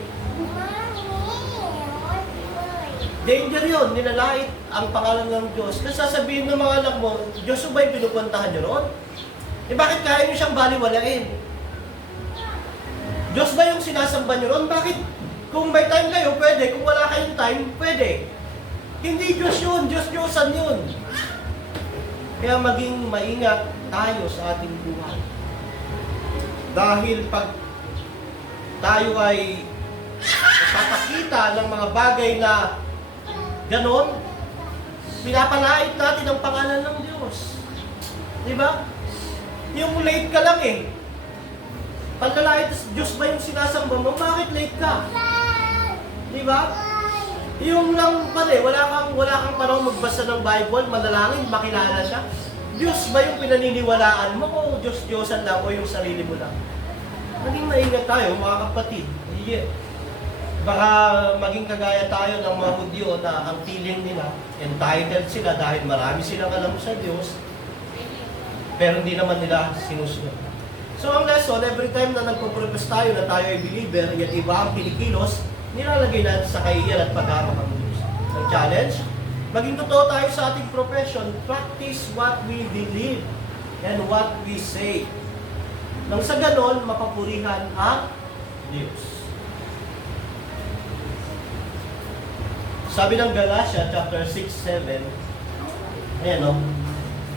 Danger yun, nilalait ang pangalan ng Diyos. Kasi sasabihin ng mga anak mo, Diyos ba yung pinupuntahan nyo ron? Eh bakit kaya nyo siyang baliwalain? Diyos ba yung sinasamba nyo ron? Bakit? Kung may time kayo, pwede. Kung wala kayong time, pwede. Hindi Diyos yun, Diyos-Diyosan yun. Kaya maging maingat tayo sa ating buhay. Dahil pag tayo ay napapakita ng mga bagay na ganon, pinapalait natin ang pangalan ng Diyos. Diba? Yung late ka lang eh. Pagkalait, Diyos ba yung sinasamba mo? Bakit late ka? Diba? Yung lang pala eh, wala kang panahon magbasa ng Bible, manalangin, makilala siya. Diyos ba yung pinaniniwalaan mo o Diyos-Diyosan lang o yung sarili mo lang? Maging maingat tayo, mga kapatid. Baka maging kagaya tayo ng mga Hudyo na ang feeling nila, entitled sila dahil marami silang alam sa Diyos, pero hindi naman nila sinusunod. So ang lesson, every time na nagpo-profess tayo na tayo ay believer, at iba ang pinikilos, nilalagay natin sa kaiyan at pag-aarap ang Diyos. Ang challenge, maging totoo tayo sa ating profession, practice what we believe and what we say. Nang sa ganon, mapapurihan ang Diyos. Sabi ng Galatia, chapter 6:7, ayan o,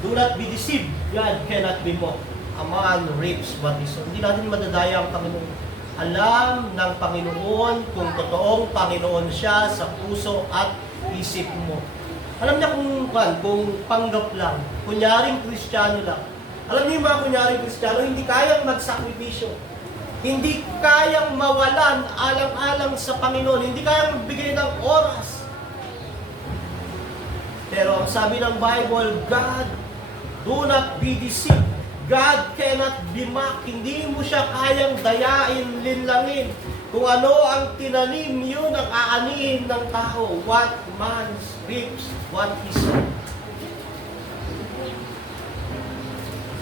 do not be deceived, God cannot be mocked. A man reaps what he sows. Hindi natin madadaya ang Panginoon. Alam ng Panginoon kung totoong Panginoon siya sa puso at isip mo. Alam niya kung panggap lang, kunyaring Kristiyano lang. Alam niyo yung mga kunyaring Kristiyano, hindi kayang magsakripisyo. Hindi kayang mawalan alang-alang sa Panginoon. Hindi kayang magbigay ng oras. Pero ang sabi ng Bible, God, do not be deceived. God cannot be mocked. Hindi mo siya kayang dayain, linlangin. Kung ano ang tinanim, yun ang aanihin ng tao. What man reaps, what he sows.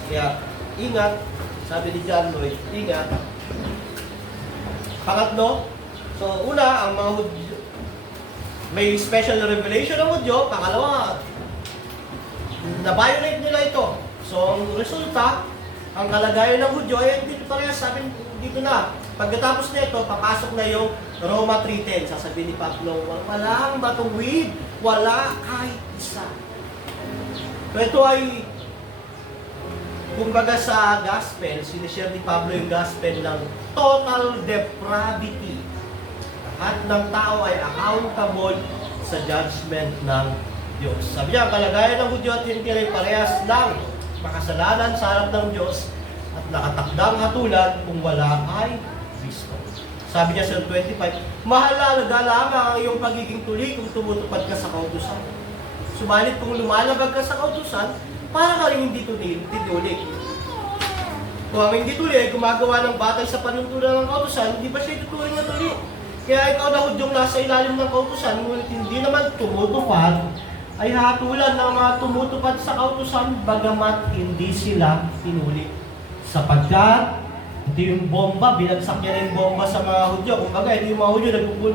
Kaya, ingat. Sabi ni John Lloyd, ingat. Pangatlo, so una, ang mga Hudyo, may special revelation ng Hudyo. Pangalawa, na-violate nila ito. So, ang resulta, ang kalagayan ng Hudyo ay dito parehas, sabi dito na. Pagkatapos nito, papasok na yung Roma 3:10. Sasabihin ni Pablo, walang matuwid, wala kahit isa. So, ito ay, kumbaga sa gospel, sinishare ni Pablo yung gospel ng total depravity. Lahat ng tao ay accountable sa judgment ng Diyos. Sabi niya, ang kalagayan ng Hudyo at Hintil ay parehas lang makasalanan sa harap ng Diyos at nakatakdang hatulan kung wala ay Kristo. Sabi niya sa 25, mahalaga lamang ang iyong pagiging tuli kung tumutupad ka sa kautusan. Subalit kung lumalabag ka sa kautusan, para ka rin hindi tuli. Kung ang hindi tuli ay gumagawa ng batay sa panuntunan ng kautusan, hindi ba siya ituturing na tuli? Kaya ikaw na Hudyong nasa ilalim ng kautusan, ngunit hindi naman tumutupad, ay hatulan ng mga tumutupad sa kautusan, bagamat hindi sila tinuli. Sapagkat, ito yung bomba, binagsak niya yung bomba sa mga Hudyo. Kumbaga, ito yung mga Hudyo nagpupul.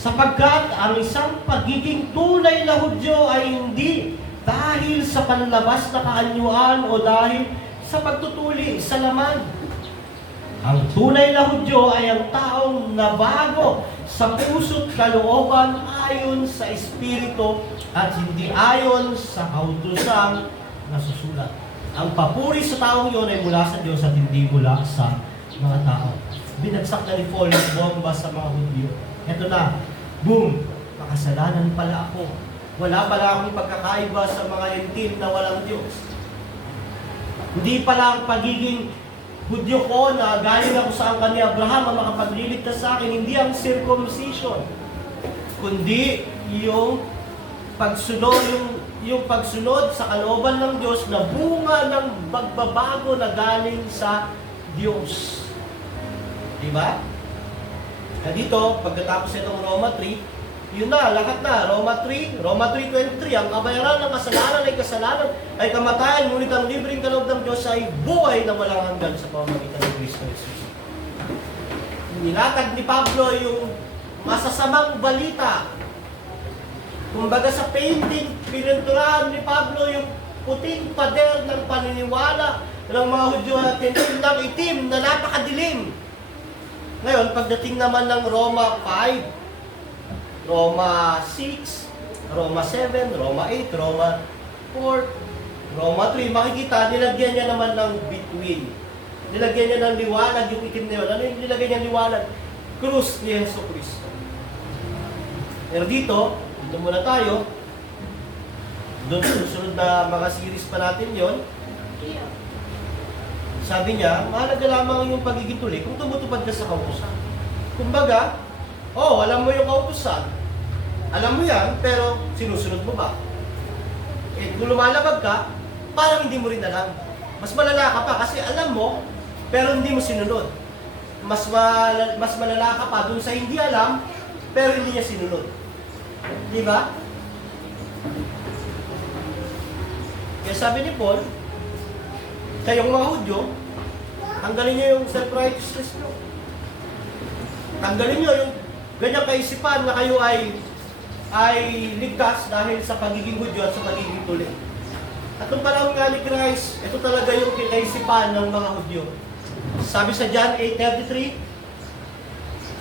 Sapagkat, ang isang pagiging tunay na Hudyo ay hindi dahil sa panlabas na kaanyuan o dahil sa pagtutuli sa laman. Ang tunay na Hudyo ay ang taong nabago sa puso't kalooban ayon sa Espiritu at hindi ayon sa kautusang nasusulat. Ang papuri sa taong yun ay mula sa Diyos at hindi mula sa mga tao. Binagsak na ni Paul yung bomba sa mga Hudyo. Ito na, boom! Makasalanan pala ako. Wala pala akong pagkakaiba sa mga hentil na walang Diyos. Hindi pala ang pagiging Hudyo ko na galing ako sa angkan ni Abraham ang makapagliligtas sa akin, hindi ang circumcision, kundi yung pagsunod, yung pagsunod sa kalooban ng Diyos na bunga ng pagbabago na galing sa Diyos. Diba? Kaya dito, pagkatapos itong Roma 3, yun na, lahat na. Roma 3:23, ang kabayaran ng kasalanan ay kamatayan, ngunit ang libreng kaloob ng Diyos ay buhay na walang hanggan sa pamamagitan ng Kristo Jesus. Nilatag ni Pablo yung masasamang balita. Kumbaga sa painting, pininturahan ni Pablo yung puting pader ng paniniwala ng mga Hudyo at Hentil ng itim na napakadilim. Ngayon, pagdating naman ng Roma 5, Roma 6, Roma 7, Roma 8, Roma 4, Roma 3, makikita, nilagyan niya naman ng between. Nilagyan niya ng liwanag, yung itim na yun. Ano yung nilagyan niya ng liwanag? Krus ni Yesu Cristo. Pero dito muna tayo. Doon susunod na mga series pa natin yon. Sabi niya, mahalaga lamang yung pagiging tuli kung tumutupad ka sa kautusan. Kumbaga, alam mo yung kautusan. Alam mo yan, pero sinusunod mo ba? Kung lumalabag ka, parang hindi mo rin alam. Mas malala ka pa kasi alam mo, pero hindi mo sinunod. Mas malala ka pa dun sa hindi alam, pero hindi niya sinunod. Di ba? Kaya sabi ni Paul, kayong mga Hudyo, tanggalin niyo yung self-righteousness nyo. Tanggalin niyo yung ganyang kaisipan na kayo ay ligtas dahil sa pagiging Hudyo at sa pagiging tuli. At nung panahon nga ni Christ, ito talaga yung kaisipan ng mga Hudyo. Sabi sa John 8:33,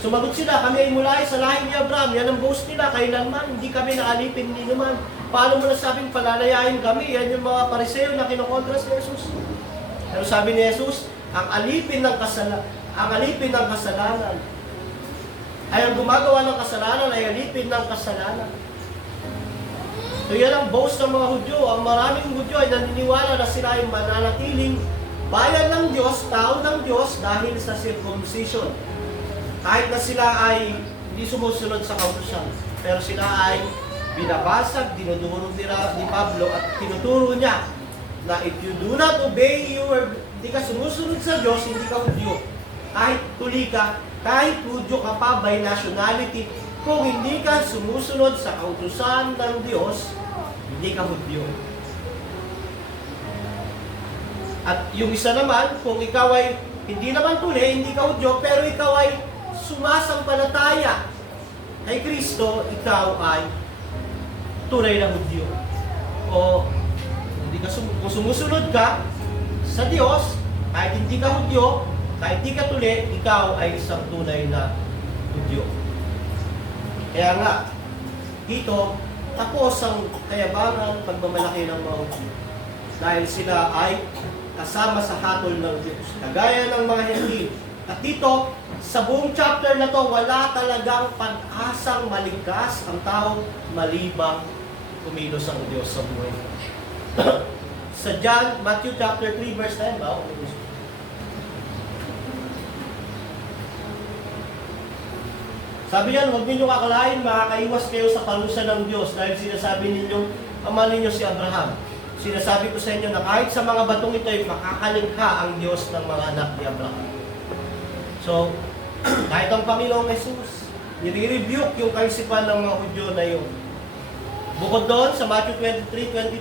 sumagot sila, kami ay mula sa lahi ni Abraham, yan ang boast nila, kailanman, hindi kami naalipin ni naman. Paano mo nasabing palalayain kami? Yan yung mga pariseo na kinokontra si Jesus. Pero sabi ni Jesus, ang alipin ng kasalanan ay ang gumagawa ng kasalanan ay alipin ng kasalanan. So yan ang boast ng mga Hudyo. Ang maraming Hudyo ay naniniwala na sila ay mananatiling bayan ng Diyos, tao ng Diyos dahil sa circumcision. Kahit na sila ay hindi sumusunod sa kautusan, pero sila ay binabasag, dinudurog ni Pablo at tinuturo niya na if you do not obey hindi ka sumusunod sa Diyos, hindi ka Hudyo. Kahit tuli ka, kahit Hudyo ka pa by nationality, kung hindi ka sumusunod sa kautusan ng Diyos, hindi ka Hudyo. At yung isa naman, kung ikaw ay hindi naman tuli, hindi ka Hudyo, pero ikaw ay sumasampalataya kay Kristo, ikaw ay tunay na Hudyo. O kung sumusunod ka sa Diyos, kahit hindi ka Hudyo, kahit hindi ka tuli, ikaw ay isang tunay na Hudyo. Kaya nga, dito, tapos ang kayabangan, pagmamalaki ng mga Hudyo. Dahil sila ay kasama sa hatol ng Diyos, kagaya ng mga Hentil. At dito, sa buong chapter na to, wala talagang pag-asang maligtas ang tao malibang kumilos ang Diyos sa buhay. Sa Matthew chapter 3 verse 10, ba? Sabi yan, huwag ninyong akalain, makakaiwas kayo sa parusa ng Diyos dahil sinasabi ninyong ama ninyo si Abraham. Sinasabi ko sa inyo na kahit sa mga batong ito ay makakalingha ang Diyos ng mga anak ni Abraham. So, kahit ang Panginoong Jesus, nire-rebuke yung kaisipan ng mga Hudyo na yun. Bukod doon, sa Matthew 23,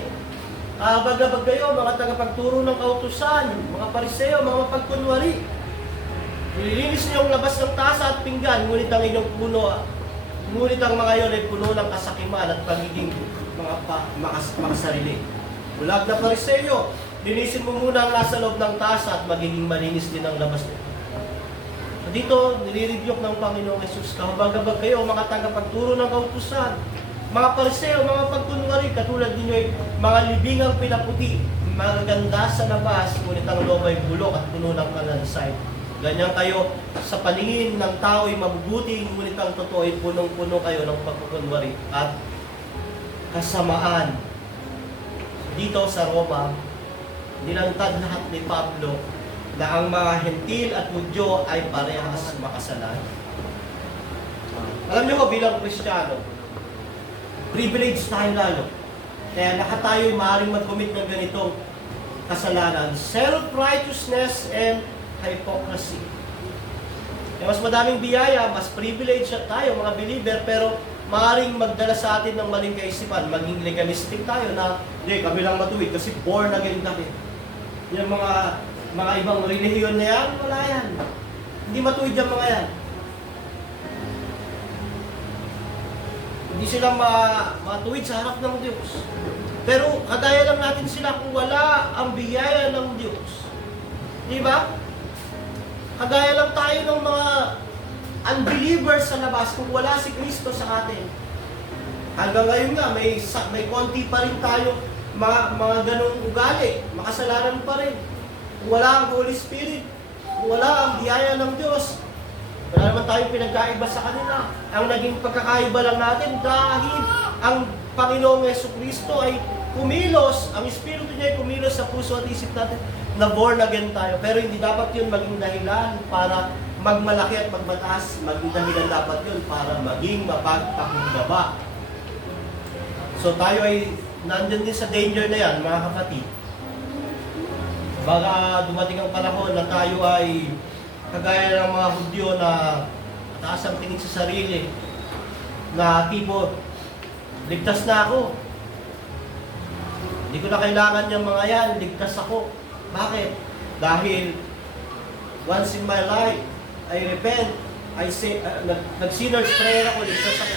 25-28, kabagabag kayo, mga tagapagturo ng kautusan, mga pariseo, mga mapagkunwari. Nililinis niyo ang labas ng tasa at pinggan, ngunit ang inyong ngunit ang mga yon ay puno ng kasakiman at pagiging mga makasarili. Bulag na pariseo, linisin mo muna ang nasa loob ng tasa at magiging malinis din ang labas nito. So dito, nire-rebuke ng Panginoong Jesus, kabagabag kayo, mga tagapagturo ng kautusan, mga pariseo, mga pagkunwari, katulad ninyo ay mga libingang pinaputi, maganda sa labas, ngunit ang loob ay bulok at puno ng kalansay. Ganyan kayo sa paningin ng tao ay mabubuti, ngunit ang totoo ay punong-puno kayo ng pagkukunwari at kasamaan. Dito sa Roma, nilantad lahat ni Pablo na ang mga Hentil at Hudyo ay parehas makasalanan. Alam niyo ko bilang Kristiyano, privilege tayo lalo. Kaya lahat tayo ay maaaring mag-commit ng ganitong kasalanan. Self-righteousness and hypocrisy. Kaya mas madaming biyaya, mas privilege tayo mga believer, pero maaaring magdala sa atin ng maling kaisipan, maging legalistic tayo na, hindi, kami lang matuwid kasi born again kami. Yung mga ibang relihiyon na yan, wala yan. Hindi matuwid yung mga yan. Hindi sila matuwid sa harap ng Diyos. Pero kagaya lang natin sila kung wala ang biyaya ng Diyos. Di ba? Kagaya lang tayo ng mga unbelievers sa labas kung wala si Kristo sa atin. Hanggang ngayon nga, may konti pa rin tayo mga ganong ugali, makasalanan pa rin. Kung wala ang Holy Spirit, kung wala ang biyaya ng Diyos, wala naman tayong pinagkaiba sa kanila. Ang naging pagkakaiba lang natin dahil ang Panginoong Jesucristo ay kumilos, ang Espiritu niya ay kumilos sa puso at isip natin na born again tayo. Pero hindi dapat yun maging dahilan para magmalaki at magmataas. Maging dahilan dapat yun para maging mapagpakumbaba. So tayo ay nandyan din sa danger na yan, mga kapatid. Baka dumating ang panahon na tayo ay kagaya ng mga Hudyo na mataas ang tingin sa sarili, na tipo, ligtas na ako. Hindi ko na kailangan yung mga yan, ligtas ako. Bakit? Dahil once in my life, I repent, I say, nag-sinner's prayer ako, ligtas ako.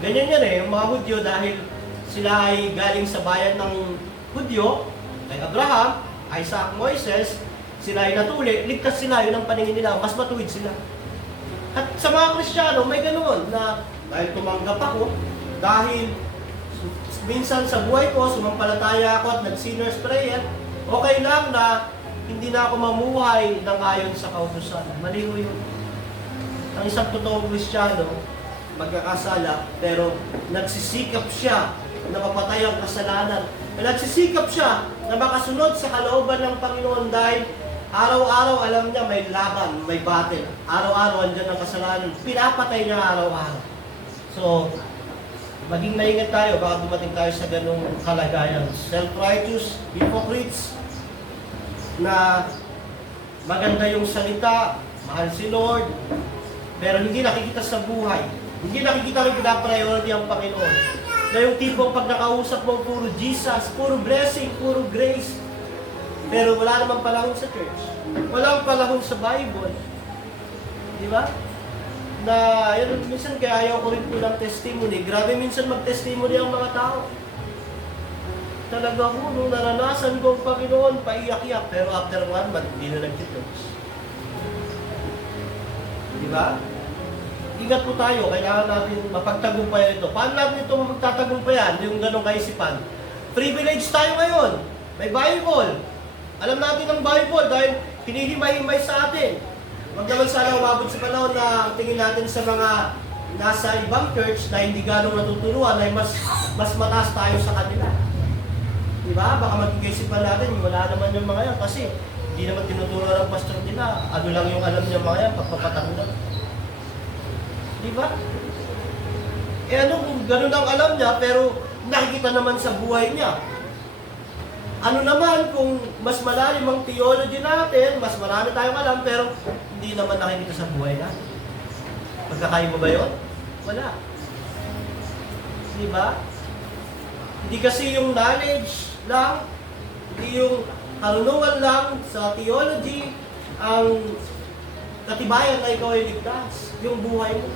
Ganyan yan yung mga Hudyo, dahil sila ay galing sa bayan ng Hudyo, kay Abraham, Isaac, Moises, sila ay natuli, ligtas sila, yun ang paningin nila, mas matuwid sila. At sa mga Kristiyano, may ganoon na dahil tumanggap ako, dahil minsan sa buhay ko, sumampalataya ako at nag-sinner's prayer, okay lang na hindi na ako mamuhay ng ayon sa kautusan. Mali ko yun. Ang isang totoong Kristiyano, magkakasala, pero nagsisikap siya na mapatay ang kasalanan. Nagsisikap siya na makasunod sa kalooban ng Panginoon dahil araw-araw alam niya may laban, may battle. Araw-araw andyan ang kasalanan. Pinapatay niya araw-araw. So, maging maingat tayo, baka dumating tayo sa ganung kalagayan. Self-righteous, hypocrites, na maganda yung salita, mahal si Lord, pero hindi nakikita sa buhay. Hindi nakikita rin pinapriority ang Panginoon. Na yung tipong pag nakausap mo, puro Jesus, puro blessing, puro grace. Pero wala namang palahon sa church. Walang palahon sa Bible. Di ba? Na, yun, minsan kaya ayaw ko rin po ng testimony. Grabe minsan mag-testimony ang mga tao. Talaga ko, nung naranasan ko ang Panginoon, paiyak-iyak. Pero after 1 month, hindi na nag-church. Di ba? Ingat po tayo, kailangan natin mapagtagumpayan ito. Paano natin ito magtatagumpayan? Yung ganong kaisipan. Privilege tayo ngayon. May Bible. Alam natin ang Bible dahil hinihimay-himay sa atin. Huwag naman sana umabot sa panahon na ang tingin natin sa mga nasa ibang church na hindi ganong natuturuan ay mas mataas tayo sa kanila. Diba? Baka maging kaisipan natin, wala naman yung mga yan kasi hindi naman tinuturo ng pastor nila. Ano lang yung alam niya mga yan, pagpapatanggap. Diba? Ano kung ganun ang alam niya, pero nakikita naman sa buhay niya. Ano naman kung mas malalim ang theology natin, mas marami tayong alam, pero hindi naman nakikita sa buhay natin. Magkakaiba ba yun? Wala. Diba? Hindi kasi yung knowledge lang, hindi yung karunungan lang sa theology, ang katibayan na ikaw ay ligtas, yung buhay mo.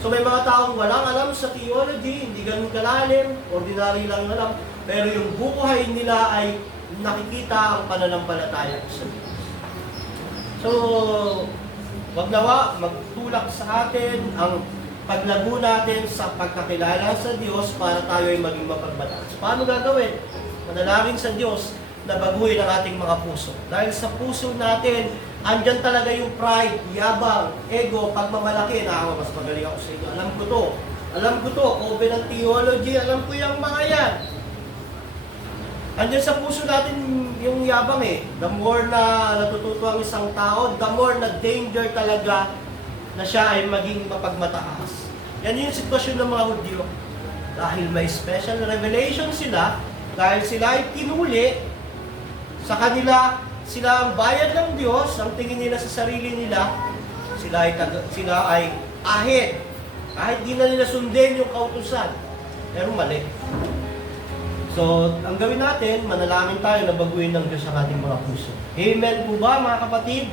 So may mga taong walang alam sa theology, hindi ganun kalalim, ordinary lang alam, pero yung buhay nila ay nakikita ang pananampalataya sa Diyos. So, wag nawa magtulak sa atin ang paglago natin sa pagkakilala sa Diyos para tayo ay maging mapagmataas. Paano gagawin? Manalangin sa Diyos na baguhin ang ating mga puso. Dahil sa puso natin, andyan talaga yung pride, yabang, ego, pagmamalaki na mas magaling ako sa inyo. Alam ko to, open ang theology, alam ko yung mga yan. Andyan sa puso natin yung yabang eh. The more na natututo ang isang tao, the more na danger talaga na siya ay maging mapagmataas. Yan yung sitwasyon ng mga Hudyo. Dahil may special revelation sila, dahil sila ay tinuli, sa kanila, sila ang bayad ng Diyos, ang tingin nila sa sarili nila, sila ay ahit. Kahit di na nila sundin yung kautusan. Pero mali. So, ang gawin natin, manalangin tayo na baguhin ng Diyos ang ating mga puso. Amen po ba, mga kapatid?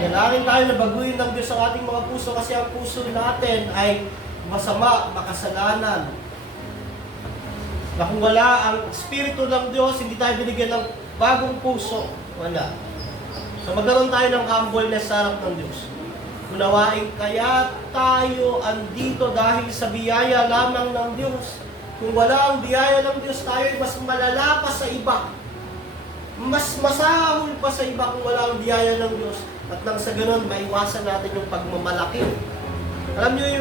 Manalangin tayo na baguhin ng Diyos ang ating mga puso kasi ang puso natin ay masama, makasalanan. Na kung wala ang Espiritu ng Diyos, hindi tayo binigyan ng bagong puso. Wala. So magkaroon tayo ng humbleness sa harap ng Diyos. Unawain kaya tayo andito dahil sa biyaya lamang ng Diyos. Kung wala ang biyaya ng Diyos, tayo ay mas malala pa sa iba. Mas masahol pa sa iba kung wala ang biyaya ng Diyos. At nang sa ganun, maiwasan natin yung pagmamalaki. Alam niyo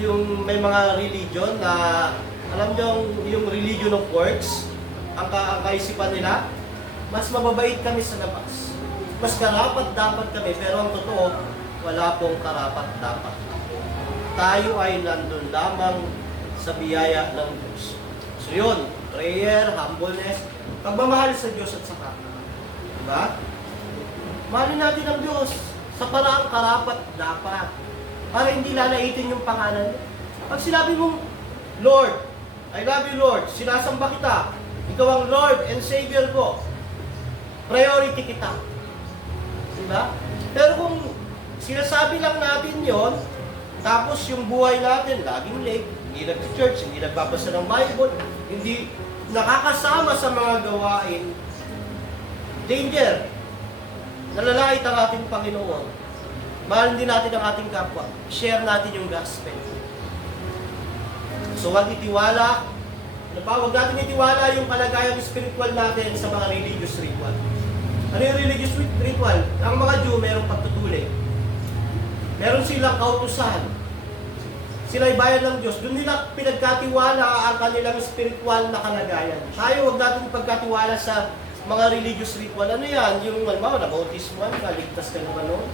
yung may mga religion na, alam niyo yung religion of works, ang kaisipan nila, mas mababait kami sa labas. Mas karapat-dapat kami, pero ang totoo, wala pong karapat-dapat. Tayo ay nandun lamang sa biyaya ng Diyos. So yun, prayer, humbleness, pagmamahal sa Diyos at sa kapwa. Diba? Mahalin natin ang Diyos sa paraang karapat-dapat para hindi lalaitin yung pangalan niya. Pag sinabi mong, Lord, I love you Lord, sinasamba kita, ikaw ang Lord and Savior ko, priority kita. Diba? Pero kung sinasabi lang natin yon, tapos yung buhay natin, laging late, hindi nag-church, hindi nagbabasa ng Bible, hindi nakakasama sa mga gawain, danger. Nalalait ang ating Panginoon. Mahal din natin ang ating kapwa. Share natin yung gospel. So huwag itiwala, huwag natin itiwala yung kalagayang spiritual natin sa mga religious ritual. Ano yung religious ritual? Ang mga Jew, mayroong pagtutuli. Meron silang kautusan. Sila ay bayan ng Diyos. Doon nila pinagkatiwala ang kanilang spiritual na kalagayan. Tayo, huwag natin pagkatiwala sa mga religious ritual. Ano yan? Yung, halimbawa, nabautisman ka, ligtas ka naman noon.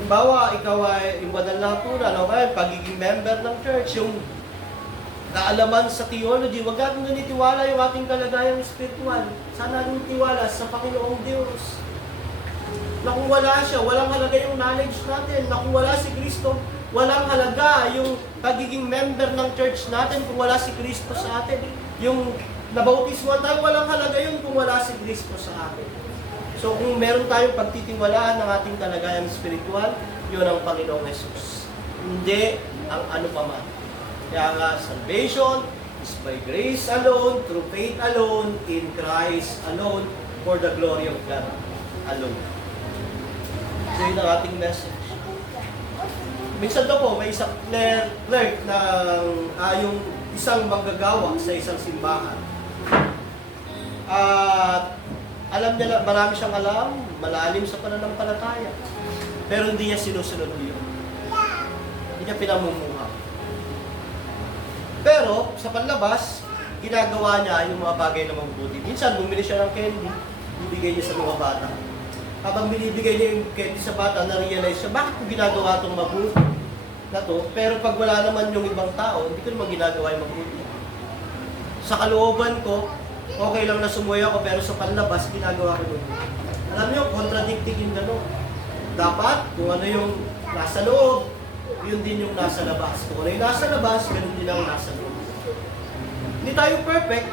Halimbawa, ikaw ay yung banal na haturan, okay? Pagiging member ng church, yung kaalaman sa theology, huwag natin nanitiwala yung ating kalagayang spiritual. Sana natin tiwala sa Panginoong Diyos. na kung wala siya, walang halaga yung knowledge natin. Na kung wala si Kristo, walang halaga yung pagiging member ng church natin kung wala si Kristo sa atin. Yung nabautismo tayo, walang halaga yun kung wala si Kristo sa atin. So kung meron tayong pagtitiwalaan ng ating kalagayan spiritual, yun ang Panginoong Jesus. Hindi ang ano pa man. Kaya nga, salvation is by grace alone, through faith alone, in Christ alone, for the glory of God alone. So yun ang ating message. Minsan daw po, may isang clerk na yung isang manggagawa sa isang simbahan. At alam niya na, marami siyang alam, malalim sa pananampalataya. Pero hindi niya sinusunod yun. Hindi niya pinamumuha. Pero sa panlabas, ginagawa niya yung mga bagay na mabubuti. Minsan, bumili siya ng candy, bibigay niya sa mga bata. Habang binibigay niya yung candy sa bata, na-realize siya, bakit ko ginagawa itong mabuti na to? Pero pag wala naman yung ibang tao, hindi ko naman ginagawa yung mabuti. Sa kalooban ko, okay lang na sumuya ako, pero sa panlabas, ginagawa ko mabuti. Alam niyo, contradicting yung gano'n. Dapat, kung ano yung nasa loob, yun din yung nasa labas. Kung ano yung nasa labas, ganun din ang nasa loob. Hindi tayo perfect,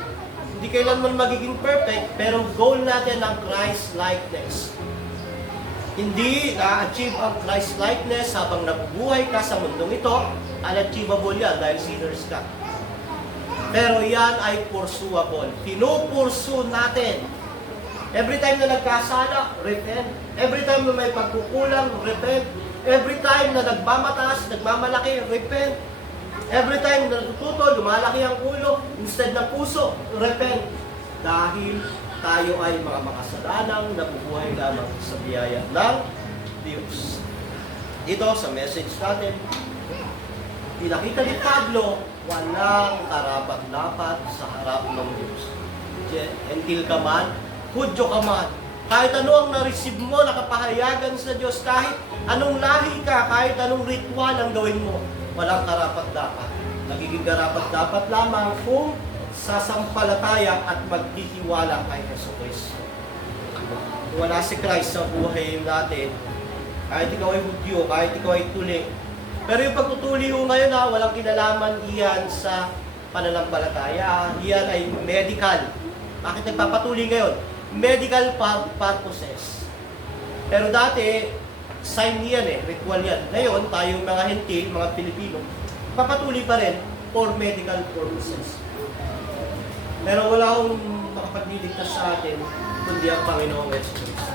hindi kailanman magiging perfect, pero goal natin ang Christ-likeness. Hindi na-achieve ang Christ-likeness habang nabubuhay ka sa mundong ito, unachievable yan dahil sinners ka. Pero yan ay pursuable. Pinupursue natin. Every time na nagkasala, repent. Every time na may pagkukulang, repent. Every time na nagmamataas, nagmamalaki, repent. Every time na natututo, lumalaki ang ulo, instead ng puso, repent. Dahil tayo ay mga makasalanang nabubuhay lamang sa biyaya ng Diyos. Dito sa message natin, pinakita ni Pablo, walang karapat-dapat sa harap ng Diyos. Gentil ka man, Hudyo ka man, kahit ano ang na-receive mo, nakapahayagan sa Diyos, kahit anong lahi ka, kahit anong ritual ang gawin mo, walang karapat-dapat. Nagiging karapat-dapat lamang kung sasampalataya at magtitiwala kay Jesucristo. Kung wala si Christ sa buhay natin, kahit ikaw ay Hudyo, kahit ikaw ay tuli, pero yung pagtutuli mo ngayon walang kinalaman iyan sa pananampalataya. Iyan ay medical. Bakit nagpapatuli ngayon? Medical purposes. Pero dati, sign yan ritual yan. Ngayon, tayong mga hentil, mga Pilipino, papatuli pa rin for medical purposes. Pero wala akong makapagdidigtas sa atin, kundi ang Panginoong Jesus.